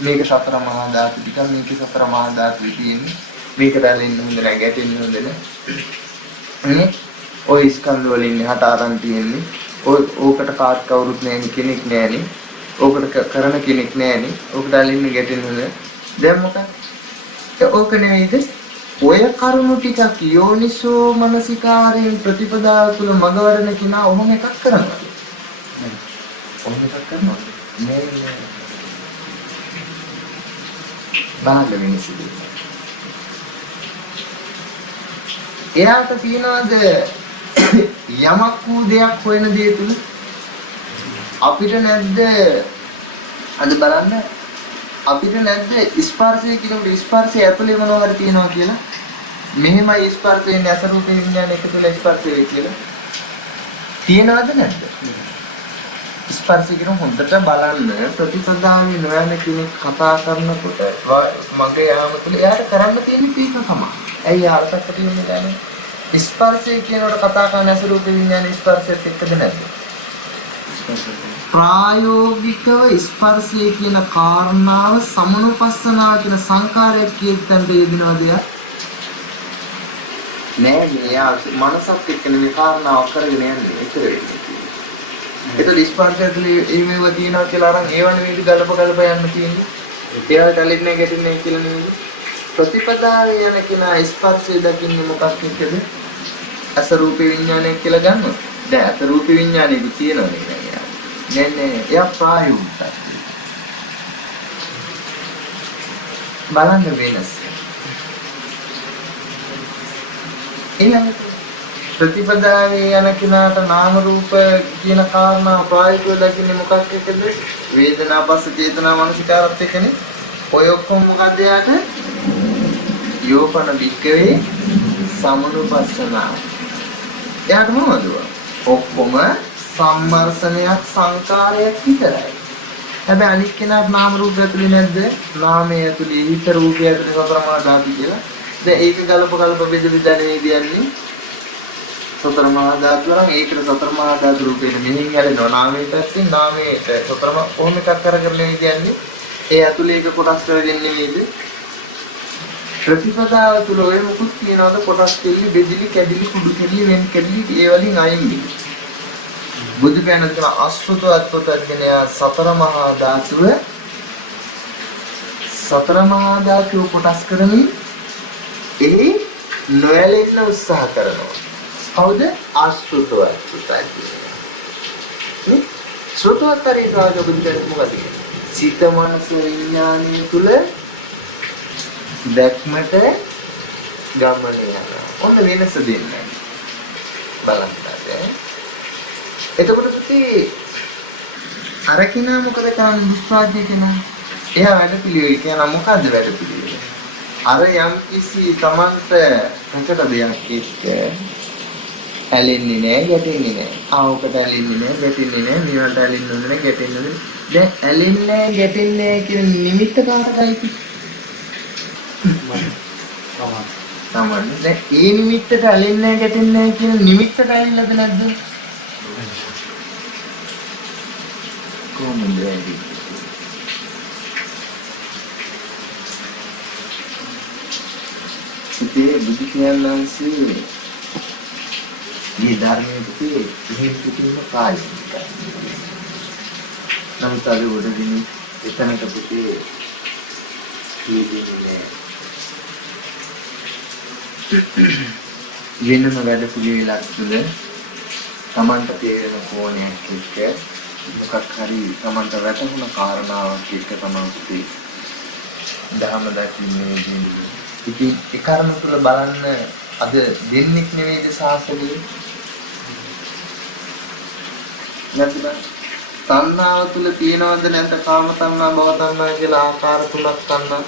මේක සතර මහා ධාතු ටික මේක සතර මහා ධාතු තියෙන්නේ. මේකට ඇලෙන්න හොඳ නැහැ ගැටෙන්න හොඳ නැහැ. ඔය ස්කන්ධ වලින් හට අරන් තියෙන්නේ. ඕකට කාත් කවුරුත් නැහැ කෙනෙක් නැහැනේ. ඕකට කරන කෙනෙක් නැහැනේ. ඕකට ඇලෙන්න ගැටෙන්න හොඳ. දැන් මොකක්ද? ඕක නෙවෙයිද? ඔය කරුණු ටිකක් යෝනිසෝ මනසිකාරයෙන් ප්‍රතිපදාව තුළ මඟ වඩන කෙනා ඔහොම එකක් කරනවා. ඔහොම එකක් කරනවා. නෑ. බාහිර වෙනසද? එයාට තියනවාද යමක් වූ දෙයක් හොයන දේ තුල අපිට නැද්ද? අද බලන්න අපිට නැද්ද ස්පර්ශය කියනකොට ස්පර්ශය ඇතුලේ මොනවා හරි තියනවා කියලා? මෙහෙමයි ස්පර්ශයෙන් අසරූප විඥාන එක තුල ස්පර්ශය වේ කියලා. තියනවද නැද්ද? ස්පර්ශය කියන හොඳට බලන්න ප්‍රතිපදාවේ නොයන කෙනෙක් කතා කරනකොට මගේ යාම තුළ එයාට කරන්න තියෙන පීක තමයි. ඇයි ආර්ථක තියෙන්නේ දැන? ස්පර්ශය කියනකොට කතා කරන අසරූප විඥාන ස්පර්ශයත් එක්කද නැද්ද? ප්‍රායෝගිකව ස්පර්ශය කියන කාරණාව සමනුපස්සනාව කියන සංකාරයක් කියද්දී යෙදෙනවද යා? නෑ මෙයා මනසක් එක්ක නෙමෙයි කාරණාවක් කරගෙන යන්නේ ඒක වෙන්නේ. ඒතකොට ස්පර්ශය ඇතුලේ මේවා තියෙනවා කියලා අරන් ඒව නෙමෙයි ගලප යන්න තියෙන්නේ. ඒවට ඇලෙන්නේ ගැටෙන්නේ කියලා නෙමෙයි. ප්‍රතිපදාවේ යන කෙනා ස්පර්ශය දකින්නේ මොකක් එක්කද? අසරූප විඥානය කියලා ගන්නවා. දැන් අසරූප විඥානෙක තියෙනවනේ නෑ. නෑ එයා ප්‍රායෝගිකයි. බලන්න වෙනස. ඊළඟට ප්‍රතිපදාවේ යන කෙනාට නාම රූප කියන කාරණා ප්‍රායෝගිකව දකින්නේ මොකක් එක්කද? වේදනා පස්ස චේතනා මනසිකාරත් එක්කනේ. ඔය ඔක්කොම මොකද යාට? යෝපන වික්කවේ සමනුපස්සනාව. එයාට මොනවද? ඔක්කොම සම්මර්ෂණයක් සංකාරයක් විතරයි. හැබැයි අනිත් කෙනාට නාම රූප ඇතුලේ නැද්ද? නාමයේ ඇතුලේ හිත රූපය ඇතුලේ සතර මහා ධාතු කියලා. දැන් ඒක ගලප බෙද බෙදන්නේ කියන්නේ සතර මහා ධාතු වලින් ඒකට සතර මහා ධාතු රූපේ මෙහින් හැලෙනවා. නාමයේ පැත්තෙන් නාමයේ සතර මහා කොහොම එකක් කරගෙන කියන්නේ ඒ ඇතුලේ එක කොටස් කර දෙන්නේ නේද? ප්‍රතිපදාව තුල ඔය මුකුත් කියනවාද කොටස් දෙලි බෙදිලි කැඩිලි කුඩු කැඩිලි වෙන කැඩිලි ඒ වලින් අයින් වෙන්නේ. බුදු පියාණන් කියන අසුත අත්පතගෙන සතර මහා ධාතුව සතර මහා ධාතුව කොටස් කරමින් ඒ නොයැලෙන්න උත්සාහ කරනවා. කවුද? අසුතවත් පුතයි. සුතවතරී රාජ බුදු පියාණන් මොකද කියන්නේ? සිත මනස විඥානය තුල දැක්මට ගමන යනවා. ඔන්න වෙනස දෙන්නේ. බලන්න. එතකොට පුතේ අර කෙනා මොකද කරන්නේ? දුස්වාදී කෙනා. එයා වැඩ පිළිවෙල කියන මොකද්ද වැඩ පිළිවෙල? අර යම් කිසි Tamanට මොකද දෙයක් එක්ක ඇලෙන්නේ නැහැ, ගැටෙන්නේ නැහැ. ආවකට ඇලෙන්නේ නැහැ, ගැටෙන්නේ නැහැ, මේවට ඇලෙන්නේ නැහැ, ගැටෙන්නේ නැහැ. දැන් ඇලෙන්නේ නැහැ, ගැටෙන්නේ නැහැ කියන නිමිත්ත කාටදයිද? තමන්. දැන් ඒ නිමිත්තට ඇලෙන්නේ නැහැ, ගැටෙන්නේ නැහැ කියන නිමිත්තට ඇවිල්ලාද නැද්ද? කොහොමද වෙන්නේ? ඉතින් බුදු කියලාන්සේ මේ ධර්මයේ පුතේ එහෙම පුතේම කායිකයි. නමුත් අද උඩදී එතනක පුතේ කියන්නේ වෙනම වැඩ පිළිවෙලක් තුළ Tamanට තේරෙන කෝණයක් එක්ක මොකක් හරි Tamanට වැටහුණ කාරණාවක් එක්ක තමයි දහම දකින්නේ. ඉතින් ඒ කර්ම තුළ බලන්න අද දෙන්නෙක් නෙවෙයිද සාසනෙ? නැත්නම් තණ්හාව තුළ තියෙනවද නැත්නම් කාම තණ්හා භව තණ්හා කියලා ආකාර තුනක් තණ්හා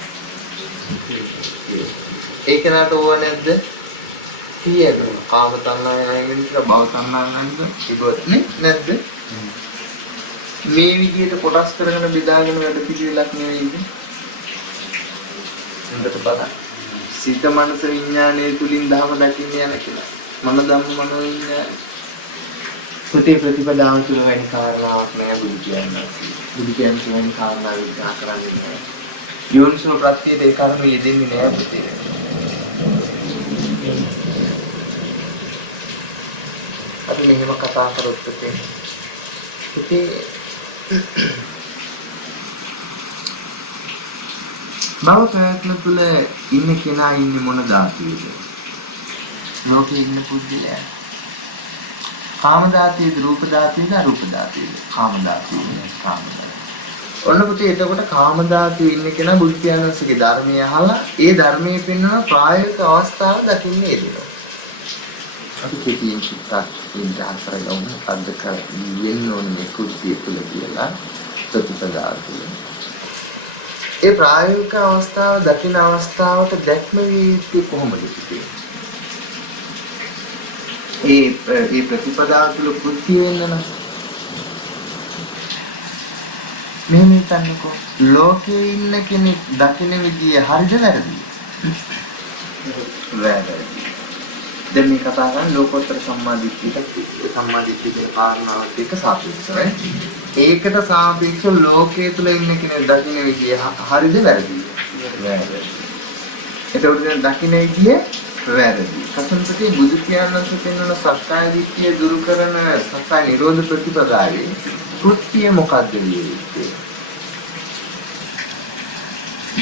ඒක නට ඕව නැද්ද? තියෙනවා. කාම තණ්හාව නැගෙන කියලා භව තණ්හාව නැද්ද? ඉබොත් නැද්ද? මේ විදිහට කොටස් කරගෙන බෙදාගෙන වැඩ පිළිවෙලක් නෙවෙයිද? හොඳට බලන්න. සිත මනස විඥානයේ තුලින් ධම දකින්න යන කියලා. මන ධම්ම මනෝ විඥාන. සුති ප්‍රතිපදාව තුල වෙන කාරණාවක් නෑ බුදු කියන්නේ. බුදු කියන්නේ වෙන කාරණා විග්‍රහ කරන්නේ නෑ. යෝනිසෝ ප්‍රත්‍යයේ ඒ කර්ම යෙදෙන්නේ නෑ පුතේ. අපි මෙහෙම කතා කරොත් පුතේ භව ප්‍රයත්න තුළ ඉන්න කෙනා ඉන්නේ මොන ධාතුවේද? ලෝකේ ඉන්න පුද්ගලයා. කාම ධාතුවේද රූප ධාතුවේද අරූප ධාතුවේද? කාම ධාතුවේ කාම ධාතුව. ඔන්න පුතේ එතකොට කාම ධාතුවේ ඉන්න කෙනා බුදු පියාණන්සේගේ ධර්මය අහලා ඒ ධර්මයේ පෙන්වන ප්‍රායෝගික අවස්ථාව දකින්නේ එදිනවා. අපි කෙටියෙන් චිත්තක් ඉඳහන් කරගමු. අද්දක යෙන්න ඕනේ කුර්තිය තුළ කියලා ප්‍රතිපදාව තුළ. ඒ ප්‍රායෝගික අවස්ථාව දකින අවස්ථාවට දැක්ම වීති කොහොමද කියන්නේ? ඒ ප්‍රතිපදාව තුළ කුර්තිය වෙන්න නම් මෙහෙම හිතන්නකෝ. ලෝකේ ඉන්න කෙනෙක් දකින විදිය හරිද වැරදිද? වැරදි. දැන් මේ කතා කරන්නේ ලෝකෝත්තර සම්මාදිට්ඨිය කියන කාරණාවත් එක්ක සාපේක්ෂව. ඒකට සාපේක්ෂව ලෝකයේ තුල ඉන්න කෙනෙක් දකින්න විදිය හරිද වැරදිද? වැරදි. ඒතකොට දැන් දකින්න විදිය වැරදි. කසන්පතේ බුදු පියාණන්සේ පෙන්වන සත්‍ය දිට්ඨිය දුරු කරන සත්‍ය නිරෝධ ප්‍රතිපදාවේ කෘත්‍ය මොකද්ද විදියේ?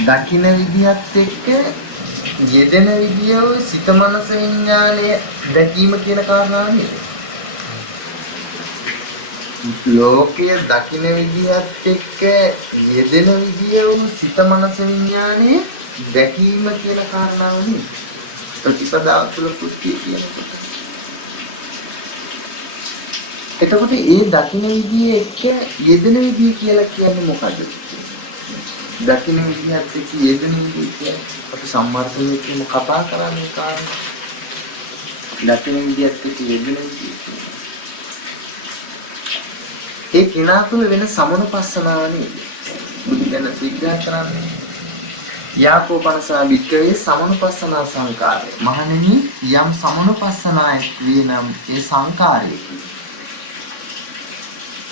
දකින්න විදියත් එක්ක යෙදෙන විදියව සිත මනස විඥානය දැකීම කියන කාරණාව නෙවෙයි. ලෝකයේ දකින්න විදියත් එක්ක යෙදෙන විදියව සිත මනස විඥානය දැකීම කියන කාරණාව නෙවෙයි. ප්‍රතිපදාව තුළ කෘත්‍ය කියනකොට. එතකොට ඒ දකින්න විදිය එක්ක යෙදෙන විදිය කියලා කියන්නේ මොකද? දකින්න විදියත් එක්ක යෙදෙන විදිය කියන්නේ අපි සම්මාර්ථයෙන් කතා කරන්නේ කාරණා. දකින්න විදියත් එක්ක යෙදෙන විදිය. ඒ කිනා තුළ වෙන සමනුපස්සනාව නේද? බුදු දහම විග්‍රහ කරන්නේ. යාකෝපනසා වික්‍රේ සමනුපස්සනා සංකාරය. මහණෙනි යම් සමනුපස්සනාවක් වේ නම් ඒ සංකාරය.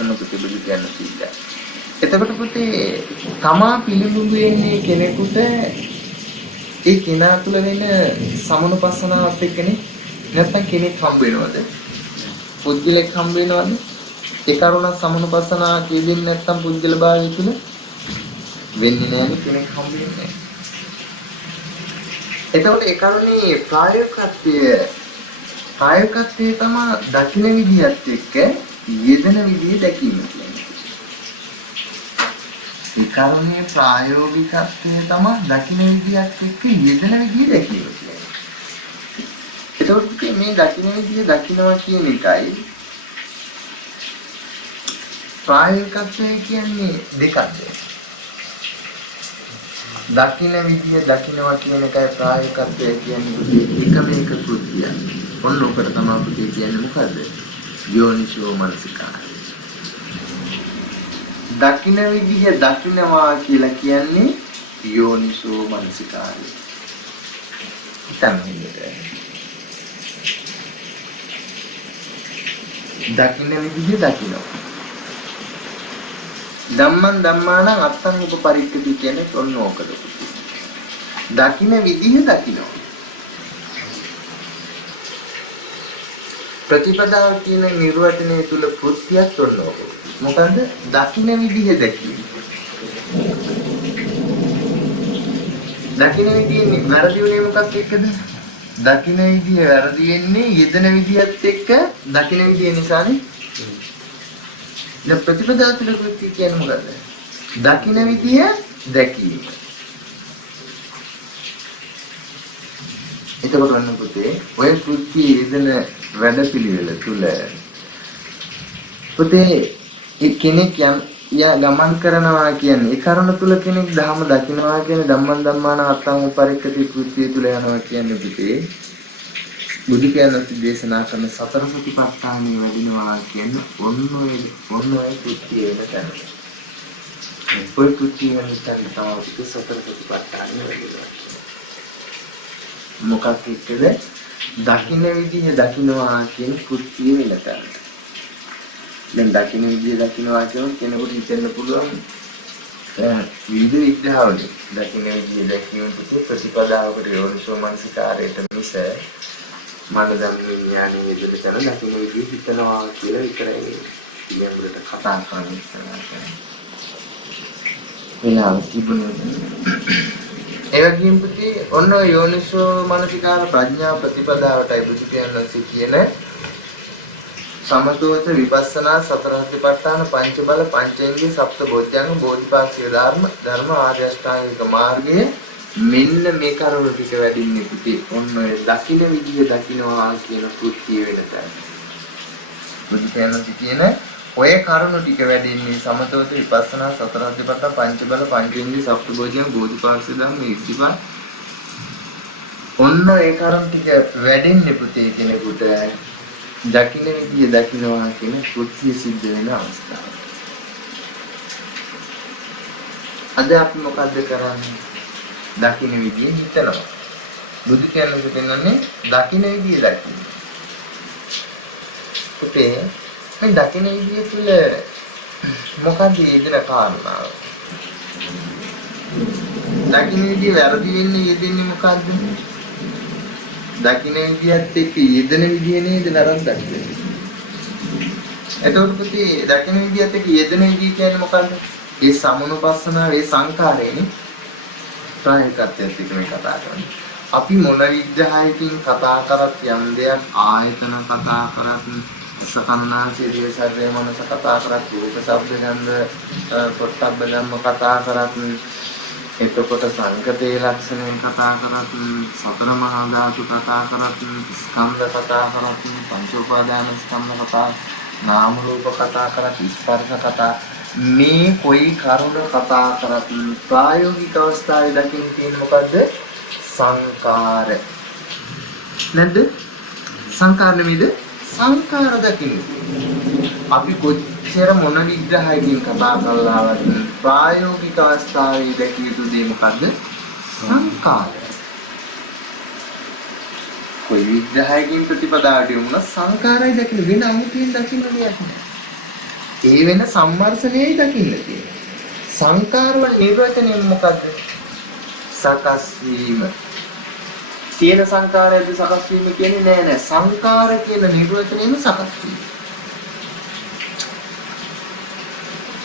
අනුකූල බුදු දහම විග්‍රහ. එතකොට පුතේ තමා පිළිඹු වෙන්නේ කෙනෙකුට ඒ කෙනා තුළ වෙන සමනුපස්සනාවත් එක්කනේ. නැත්තම් කෙනෙක් හම්බ වෙනවද? පුද්ගලෙක් හම්බ වෙනවද? ඒ කරුණ සමනුපස්සනා කියන්නේ නැත්තම් පුද්ගල භාවය තුළ වෙන්නේ නැහැ කෙනෙක් හම්බ වෙන්නේ නැහැ. එතකොට ඒ කරුණේ ප්‍රායෝගිකත්වයේ තමයි දකින්න විදියත් එක්ක යෙදෙන විදිය දැකීම කියන්නේ. ඒ කරුණේ ප්‍රායෝගිකත්වයේ තමයි දකින්න විදියත් එක්ක යෙදෙන විදිය දැකීම කියන්නේ. එතකොට මේ දකින්න විදිය දකින්නවා කියන එකයි ප්‍රායෝගිකත්වය කියන්නේ දෙකක්ද? දකින්න විදිය දකින්නවා කියන එකයි ප්‍රායෝගිකත්වය කියන්නේ එකම එක කෘත්‍යයක්. ඔන්න ඔකට තමයි පුතේ කියන්නේ මොකද්ද? යෝනිසෝ මනසිකාරය. දකින්න විදිය දකින්නවා කියලා කියන්නේ යෝනිසෝ මනසිකාරය. තමයි. දකින්න විදිය දකින්නවා. ධම්මං ධම්මානං අත්තං උපපරික්ඛති කියන්නේ ඔන්න ඕකද. දකින්න විදිහ දකින්නවා. ප්‍රතිපදාව කියන නිර්වචනය තුල කෘත්‍යයක් ඔන්න ඕක. මොකන්ද? දකින්න විදිහ දැකීම. දකින්න විදිහේ වැරදි වෙන්නේ මොකක් එක්කද? දකින්න විදිහ වැරදි වෙන්නේ යෙදෙන විදිහත් එක්ක දකින්න විදිහ නිසානේ. දැන් ප්‍රතිපදාව තුළ කෘත්‍ය කියන්නේ මොකද්ද? දකින්න විදිය දැකීම. එතකොට වන්න පුතේ ඔය කෘත්‍ය යෙදෙන වැඩපිළිවෙල තුළ පුතේ කෙනෙක් යම් යා ගමන් කරනවා කියන්නේ ඒ කරුණ තුල කෙනෙක් ධර්ම දකින්නවා කියන්නේ ධම්මං ධම්මාන අත්තං උපරික්කති කෘත්‍ය තුල යනවා කියන්නේ පිටේ බුදු පියාණන් දේශනා කරන සතර සතිපට්ඨානෙ වැඩිනවා කියන්නේ ඔන්න ඔය කෘත්‍ය වෙන තැන. ඔය කෘත්‍ය වෙන තැන තමයි සතර සතිපට්ඨානෙ වැඩිනවා. මොකක් එක්කද? දකින්න විදිහ දකින්නවා කියන කෘත්‍ය වෙන තැන. දැන් දකින්න විදිය දකින්නවා කියොත් කෙනෙකුට හිතෙන්න පුළුවන් විවිධ විග්‍රහවල දකින්න විදිය දැකීම ප්‍රතිපදාවකට යොමුසෝ මනසිකාරයට මිස මන ධම්ම විඥානයේ විදිහට කරන දකින්න විදිය හිතනවා කියලා විතරයි ඊළඟට කතා කරන්නේ. වෙනම තිබුණේ. ඒ වගේම පුතේ ඔන්න යෝනිසෝ මනසිකාර ප්‍රඥා ප්‍රතිපදාවටයි බුදු පියාණන් කියන සමතෝච විපස්සනා සතර සතිපට්ඨාන පංච බල පංචේන්ද්‍රිය සප්ත බොජ්ජංග බෝධිපාක්ෂික ධර්ම ආර්ය අෂ්ටාංගික මාර්ගයේ මෙන්න මේ කරුණු ටික වැඩින්නේ පුතේ ඔන්න ඔය දකින්න විදිය දකින්නවා කියන කෘත්‍ය වෙන තැන. බුදු පියාණන් කියන ඔය කරුණු ටික වැඩින්නේ සමතෝච විපස්සනා සතර සතිපට්ඨාන පංච බල පංචේන්ද්‍රිය සප්ත බොජ්ජංග බෝධිපාක්ෂික ධර්ම ඉතිපා ඔන්න ඒ කරුණු ටික වැඩින්නේ පුතේ කෙනෙකුට දකින්න විදිය දකින්නවා කියන කෘත්‍ය සිද්ධ වෙන අවස්ථාව. අද අපි මොකද්ද කරන්නේ? දකින්න විදිය හිතනවා. බුදු කියන්නේ දෙන්නන්නේ දකින්න විදිය දකින්න. පුතේ මේ දකින්න විදිය තුළ මොකක්ද යෙදෙන කාරණාව? දකින්න විදිය වැරදි වෙන්නේ යෙදෙන්නේ මොකද්ද? දකින්න විදියත් එක්ක යෙදෙන විදිය නේද වැරද්දක් වෙන්නේ. එතකොට පුතේ දකින්න විදියත් එක්ක යෙදෙන විදිය කියන්නේ මොකද්ද? ඒ සමුනුපස්සනාව ඒ සංකාරයනේ ප්‍රායෝගිකත්වයට එක්ක මේ කතා කරන්නේ. අපි මොන විග්‍රහයකින් කතා කරත් යම් දෙයක් ආයතන කතා කරත් සකන්නාසේ දේශාවේ මනස කතා කරත් රූප ශබ්ද ගන්ධ පොට්ටබ්බ ධම්ම කතා කරත් එතකොට සංකතේ ලක්ෂණයෙන් කතා කරත් සතර මහා ධාතු කතා කරත් ස්කන්ධ කතා කරත් පංච උපාදාන ස්කන්ධ කතා නාම රූප කතා කරත් ස්පර්ශ කතා මේ කොයි කරුණ කතා කරත් ප්‍රායෝගික අවස්ථාවේ දකින්න තියෙන මොකද්ද සංකාර නේද සංකාර නෙමෙයිද සංකාර දකින්න අපි කොච්චර මොන විග්‍රහයකින් කතා කළාවත් ප්‍රායෝගික අවස්ථාවේ දැකිය යුතු දේ මොකද්ද? සංකාරය. කොයි විග්‍රහයකින් ප්‍රතිපදාවට යොමුන සංකාරය දකින්න වෙන අමුතියෙන් දකින්න දෙයක් නෑ. ඒ වෙන සම්මර්ෂණයයි දකින්න තියෙන්නේ. සංකාර වල නිර්වචනය මොකද්ද? සකස් වීම. තියෙන සංකාරයද සකස් වීම කියන්නේ නෑ සංකාර කියන නිර්වචනයම සකස් වීම.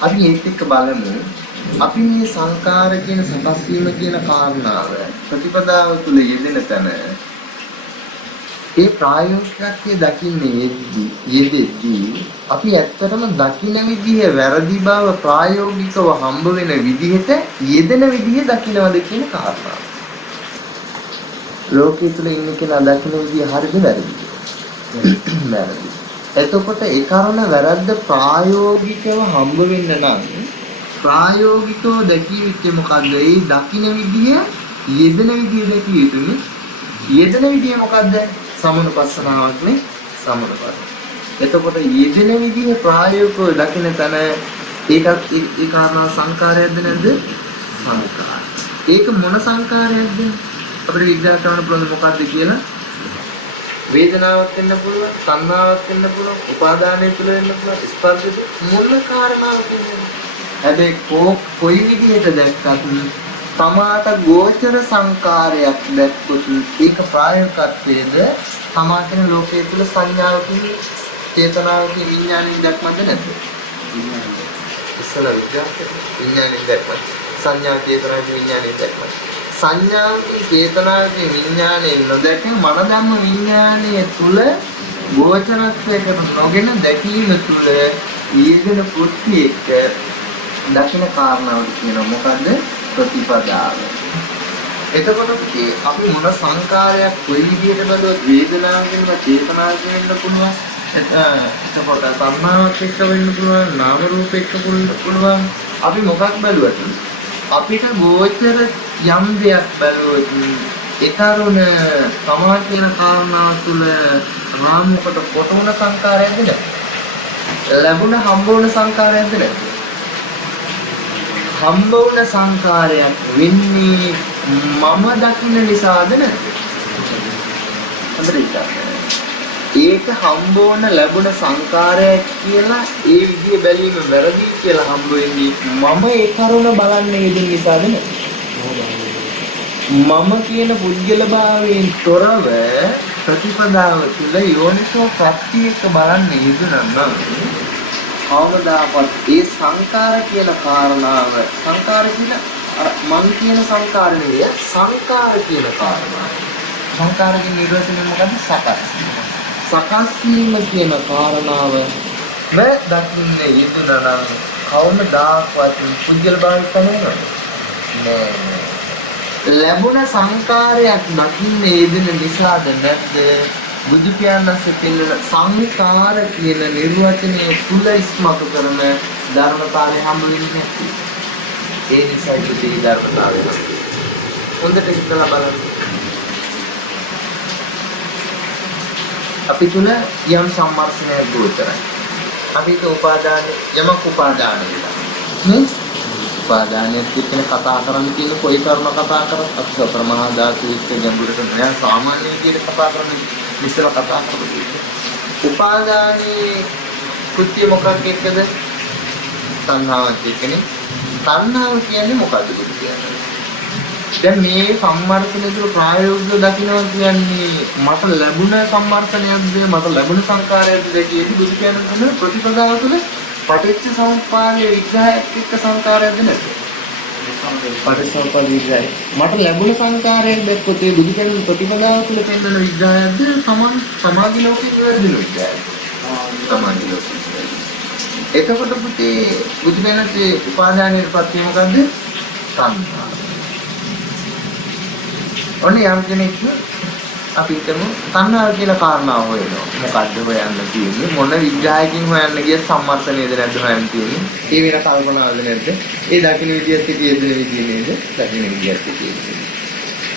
අපි ඒත් එක්ක බලමු අපි මේ සංකාර කියන සකස් වීම කියන කාරණාව ප්‍රතිපදාව තුළ යෙදෙන තැන ඒ ප්‍රායෝගිකත්වයේ දකින්නේ යෙදෙද්දී අපි ඇත්තටම දකින්න විදිහ වැරදි බව ප්‍රායෝගිකව හම්බ වෙන විදිහට යෙදෙන විදිහ දකින්නවද කියන කාරණාව. ලෝකයේ තුල ඉන්න කෙනා දකින්න විදිහ හරිද වැරදිද? වැරදි. එතකොට ඒ කාරණ වැරද්ද ප්‍රායෝගිකව හම්බ වෙන්න නම් ප්‍රායෝගිකව දැකිය යුත්තේ මොකද්ද? ඒ දකින්න විදිය යෙදෙන විදිය දැකිය යුතුනේ. යෙදෙන විදිය මොකද්ද? සමනුපස්සනාවක් නේ සමනුපස්සන. එතකොට යෙදෙන විදිය ප්‍රායෝගිකව දකින්න තන ඒකත් ඒ කාරණා සංකාරයක්ද නැද්ද? සංකාරය. ඒක මොන සංකාරයක්ද? අපිට විග්‍රහ කරන්න පුළුවන් මොකක්ද කියලා? වේදනාවක් වෙන්න පුළුවන්, සංඥාවක් වෙන්න පුළුවන්, උපාදානය තුළ වෙන්න පුළුවන්, ස්පර්ශ මොන කාරණාවක් වෙන්නේ. හැබැයි කොයි විදිහට දැක්කත් තමාට ගෝචර සංකාරයක් දැක්කොත් ඒක ප්‍රායෝගිකත්වයේද තමා කියන ලෝකයේ තුල සංඥාවකින්, චේතනාවකින්, විඥානයෙන් දැක්මද නැද්ද? ඉස්සල විඥානයෙන් දැක්මද? සංඥා, චේතනා, විඥානයෙන් දැක්මද? සංඥාවකින් චේතනාවකින් විඥානයේ නොදැක මන ධම්ම විඥානයේ තුල ගෝචරත්වයකට නොගෙන දැකීම තුල ඊගෙන පුත්‍යෙක දකින්න කාරණාව කියන මොකද්ද? ප්‍රතිපදාව. එතකොට අපි මොන සංකාරයක් කොයි විදිහට බැලුවත් වේදනාවකින් චේතනාවකින් වෙන්න පුළුවන්, එතකොට තණ්හාවක් එක්ක වෙන්න පුළුවන් නාම රූප එක්ක පුළුවන්. අපි මොකක් බැලුවද? අපිට ගෝචර යම් දෙයක් බැලුවොත් ඒතරුණ තමා කියන කාරණා තුළ රාමුකට කොටුන සංකාරයක්ද නැද්ද? ලැබුණ හම්බ වුණ සංකාරයක්ද නැද්ද? හම්බ වුණ සංකාරයක් වෙන්නේ මම දකින්න නිසාද නැද්ද? හොඳට හිතන්න. ඒක හම්බ වුණ ලැබුණ සංකාරයක් කියලා ඒ විදිය බැලීම වැරදි කියලා හම්බ වෙන්නේ මම ඒ කරුණ බලන්න යෙදෙන නිසාද නැද්ද? මම කියන පුද්ගලභාවයෙන් තොරව ප්‍රතිපදාව තුළ යෝනිසෝ ප්‍රත්‍යක්ෂ බලන්න යෙදුණා නම් කවදාවත් ඒ සංකාර කියන කාරණාව සංකාර කියන මං කියන සංකාර නෙවෙයි සංකාර කියන කාරණාව සංකාරයේ නිර්වචනය මොකද්ද? සකස් වීම කියන කාරණාව දකින්න යෙදුණා නම් කවමදාවත් පුද්ගල භාවයක් නැහැ නෑ. ලැබුණ සංකාරයක් දකින්න යෙදෙන නිසාද නැද්ද? බුදු පියාණන්සේ පෙන්නන සංකාර කියන නිර්වචනය තුල ඉස්මතු කරන ධර්මතාවය හම්බ වෙන්නේ නැති. ඒ නිසා ඉතිරි ධර්මතාවය හොඳට හිතලා බලන්න. අපි තුල යම් සම්මර්ෂණයක් ගෝචරයි. අපි ඒක උපාදාන යමක් උපාදාන වෙනවා. උපාදානයේ කියන කතා කරන්න කියන කොයි කර්ම කතා කරත් අක්ෂ ප්‍රමහා ධාතු එක්ක ගැඹුරට නෑ සාමාන්‍ය විදිහට කතා කරන්නේ විස්තර කතා කරන්නේ. උපාදානයේ කෘත්‍ය මොකක් එක්කද? තණ්හාවත් එක්කනේ. තණ්හාව කියන්නේ මොකද්ද කියන්නේ? දැන් මේ සම්මර්ෂණය ප්‍රායෝගිකව දකිනවා කියන්නේ මට ලැබුණ සම්මර්ෂණයක්ද මට ලැබුණ සංකාරයක්ද කියන බුදු කියන ප්‍රතිපදාව තුළ පටිච්ච සමුප්පාදයේ විග්‍රහයක් එක්ක සංකාරයක්ද නැද්ද? පටිච්චසමුප්පාද විග්‍රහය. මට ලැබුණ සංකාරයක් දැක්කොත් ඒ බුදු කියන ප්‍රතිපදාව තුළ පෙන්වන විග්‍රහයක්ද සමාධි ලෝකයේ නිවැරදි විග්‍රහයක්ද? සමාධි ලෝකයේ. එතකොට පුතේ බුදු කියනසේ උපාදානයේ ප්‍රත්‍ය මොකද්ද? තණ්හා. ඔන්නේ යම් කෙනෙක් අපි හිතමු තණ්හාව කියන කාරණාව හොයනවා. මොකද්ද හොයන්න තියෙන්නේ? මොන විග්‍රහයකින් හොයන්න ගිය සම්මර්ථනයේද නැද්ද හොයන්න තියෙන්නේ? ඒ වෙන කල්පනාවද නැද්ද? ඒ දකින්න විදියත් තියෙන විදිය නේද? දකින්න විදියත් තියෙන්නේ.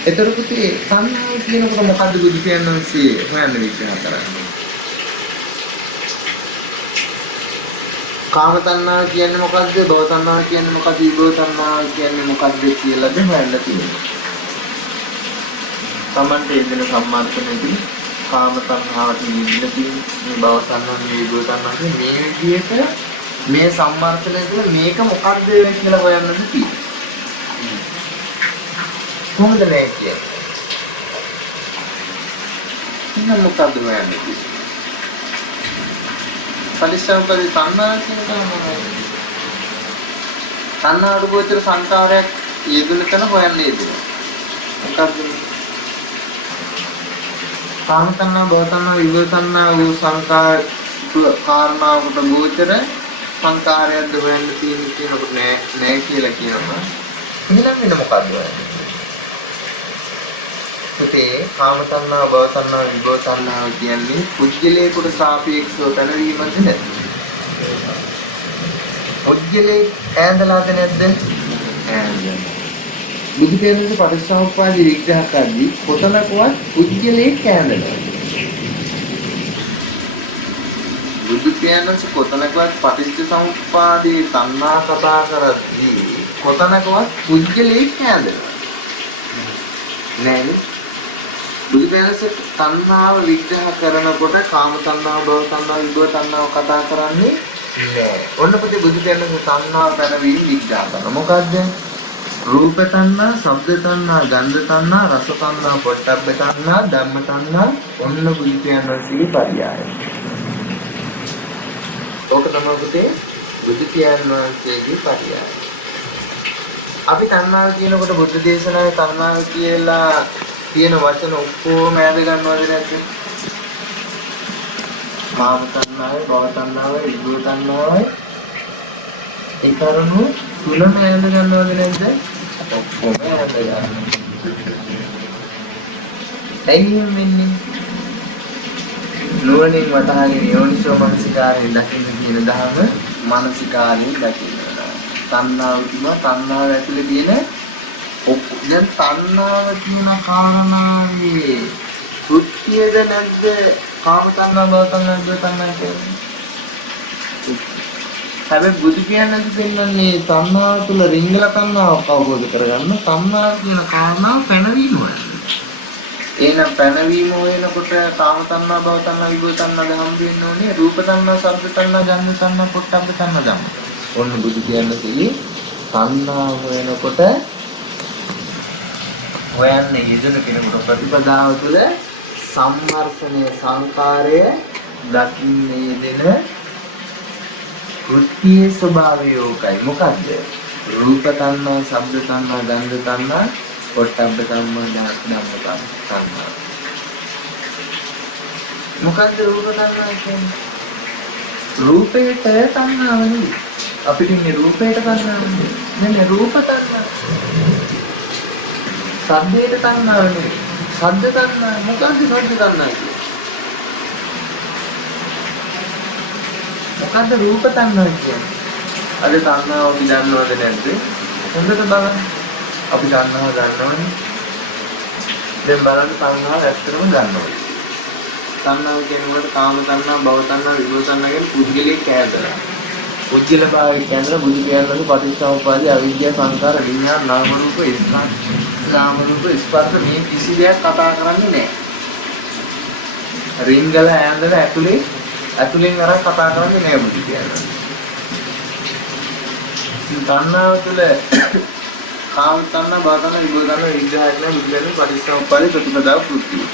එතකොට තණ්හාව කියනකොට මොකද්ද බුදු කියන්නේ හොයන්න විග්‍රහ කරන්නේ? කාම තණ්හාව කියන්නේ මොකද්ද? භව තණ්හාව කියන්නේ මොකද්ද? විභව තණ්හාව කියන්නේ මොකද්ද කියලාද හොයන්න තියෙන්නේ. තමන්ට එදින සම්මාර්ථනයේදී කාම තණ්හාවට නිවිලා තියෙන මේ භව තණ්හාව විභව තණ්හාව මේ විදිහට මේ සම්මාර්ථනය තුළ මේක මොකක්ද කියලා හොයන්නද තියෙන්නේ. කොහොමද මේ කියන්නේ? ඉන්න මොකක්ද හොයන්නේ? පරිසම්පදේ තණ්හාව කියන තණ්හාවට ගෝචර සංකාරයක් යෙදුන තැන හොයන්නේ යෙදුන. මොකක්ද? කාම තණ්හා, භව තණ්හා, විභව තණ්හා වූ සංකාර කාරණාවකට ගෝචර සංකාරයක්ද හොයන්න තියෙන්නේ කියනකොට නෑ කියලා කියනවා. එහෙනම් වෙන මොකක්ද හොයන්නේ? පුතේ කාම තණ්හා, භව තණ්හා, විභව තණ්හා කියන්නේ පුද්ගලයාට සාපේක්ෂව පැනවීමද නැද්ද? පුද්ගලයා ඈඳලාද නැද්ද? ඈඳලා. බුදු කෙනෙකුට පටිච්චසමුප්පාද විග්‍රහ කරද්දී කොතනකවත් පුද්ගලයේ කැඳනවා. බුදු කෙනෙකුට කොතනකවත් පටිච්චසමුප්පාදේ තණ්හා කතා කරද්දී කොතනකවත් පුද්ගලයේ කැඳනවා. නෑ. බුදු කෙනෙකුට තණ්හාව විග්‍රහ කරනකොට කාම තණ්හාව, භව තණ්හාව, විභව තණ්හාව කතා කරන්නේ නෑ. ඔන්න පුතේ බුදු කෙනෙකුට තණ්හාව පැනවීම විග්‍රහ කරනවා. මොකද්ද? රූප තණ්හා, ශබ්ද තණ්හා, ගන්ධ තණ්හා, රස තණ්හා, පොට්ටබ්බ තණ්හා, ධම්ම තණ්හා, ඔන්න බුදු පියාණන්සේගේ පරියාය. ඕක තමයි පුතේ බුදු පියාණන්සේගේ පරියාය. අපි තණ්හාව කියනකොට බුද්ධ දේශනාවේ තණ්හාව කියලා තියෙන වචන ඔක්කොම ඈද ගන්නවද නැද්ද? කාම තණ්හාවයි, භව තණ්හාවයි, විභව තණ්හාවයි ඒ කරුණු තුනම ඈද ගන්නවද නැද්ද? ඔක්කොම ඈද ගන්නවා. ඇයි වෙන්නේ? නුවණින් වටහාගෙන යෝනිසෝ මනසිකාරයෙන් දකින්න කියන ධර්ම මනසිකාරයෙන් දකින්න. තණ්හාව කියනවා තණ්හාව ඇතුලේ තියෙන දැන් තණ්හාව කියන කාරණාවේ කෘත්‍යද නැද්ද? කාම තණ්හා භව තණ්හා විභව තණ්හා කියන්නේ. හැබැයි බුදු කියන්නේ දෙන්නන්නේ තණ්හාව තුළ රිංගල තණ්හාවක් අවබෝධ කරගන්න තණ්හාව කියන කාරණාව පැනවීම වෙනවා. එහෙනම් පැනවීම වෙනකොට කාම තණ්හා භව තණ්හා විභව තණ්හා දහම් වෙන්න ඕනේ රූප තණ්හා ශබ්ද තණ්හා ගන්ධ තණ්හා පොට්ටබ්බ තණ්හා ධම්ම. ඔන්න බුදු කියන්නේ තණ්හාව වෙනකොට හොයන්නේ යෙදෙන කෙනෙකුට ප්‍රතිපදාව තුළ සම්මර්ෂණයේ සංකාරය දකින්නේ දෙන වෘත්තියේ ස්වභාවය ඕකයි. මොකද්ද? රූප තණ්හා, ශබ්ද තණ්හා, ගන්ධ තණ්හා, පොට්ටබ්බ තණ්හා, ධම්ම තණ්හා. මොකද්ද රූප තණ්හා කියන්නේ? රූපේට තණ්හාව නෙවෙයි. අපිට ඉන්නේ රූපේට තණ්හාව නෙවෙයි. නෙමෙයි රූප තණ්හා. ශබ්දේට තණ්හාව නෙවෙයි. ශබ්ද තණ්හා. මොකද්ද ශබ්ද තණ්හා කියන්නේ? මොකද්ද රූප තණ්හා කියන්නේ? අද තණ්හාව අපි දන්නවද නැද්ද? හොඳට බලන්න. අපි තණ්හාව දන්නවනේ. දැන් බලන්න තණ්හාව ඇත්තටම දන්නවද? තණ්හාව කියනකොට කාම තණ්හා, භව තණ්හා, විභව තණ්හා කියන පුද්ගලික කෑදලා. පුද්ගල භාවය කියන්නේ බුදු කියනවාගේ පටිච්චසමුප්පාදේ අවිද්‍යාව සංකාර විඥාන නාම රූප ස්පර්ශ නාම රූප ස්පර්ශ මේ කිසි දෙයක් කතා කරන්නේ නැහැ. රින්ගල ඇඳලා ඇතුලෙන් අර කතා කරන්නේ නැහැ බුදු කියනවා. තණ්හාව තුළ කාම තණ්හා, භව තණ්හා, විභව තණ්හා විග්‍රහයක් නැහැ බුදු කියන්නේ පටිච්චසමුප්පාදේ ප්‍රතිපදාව කෘත්‍යය.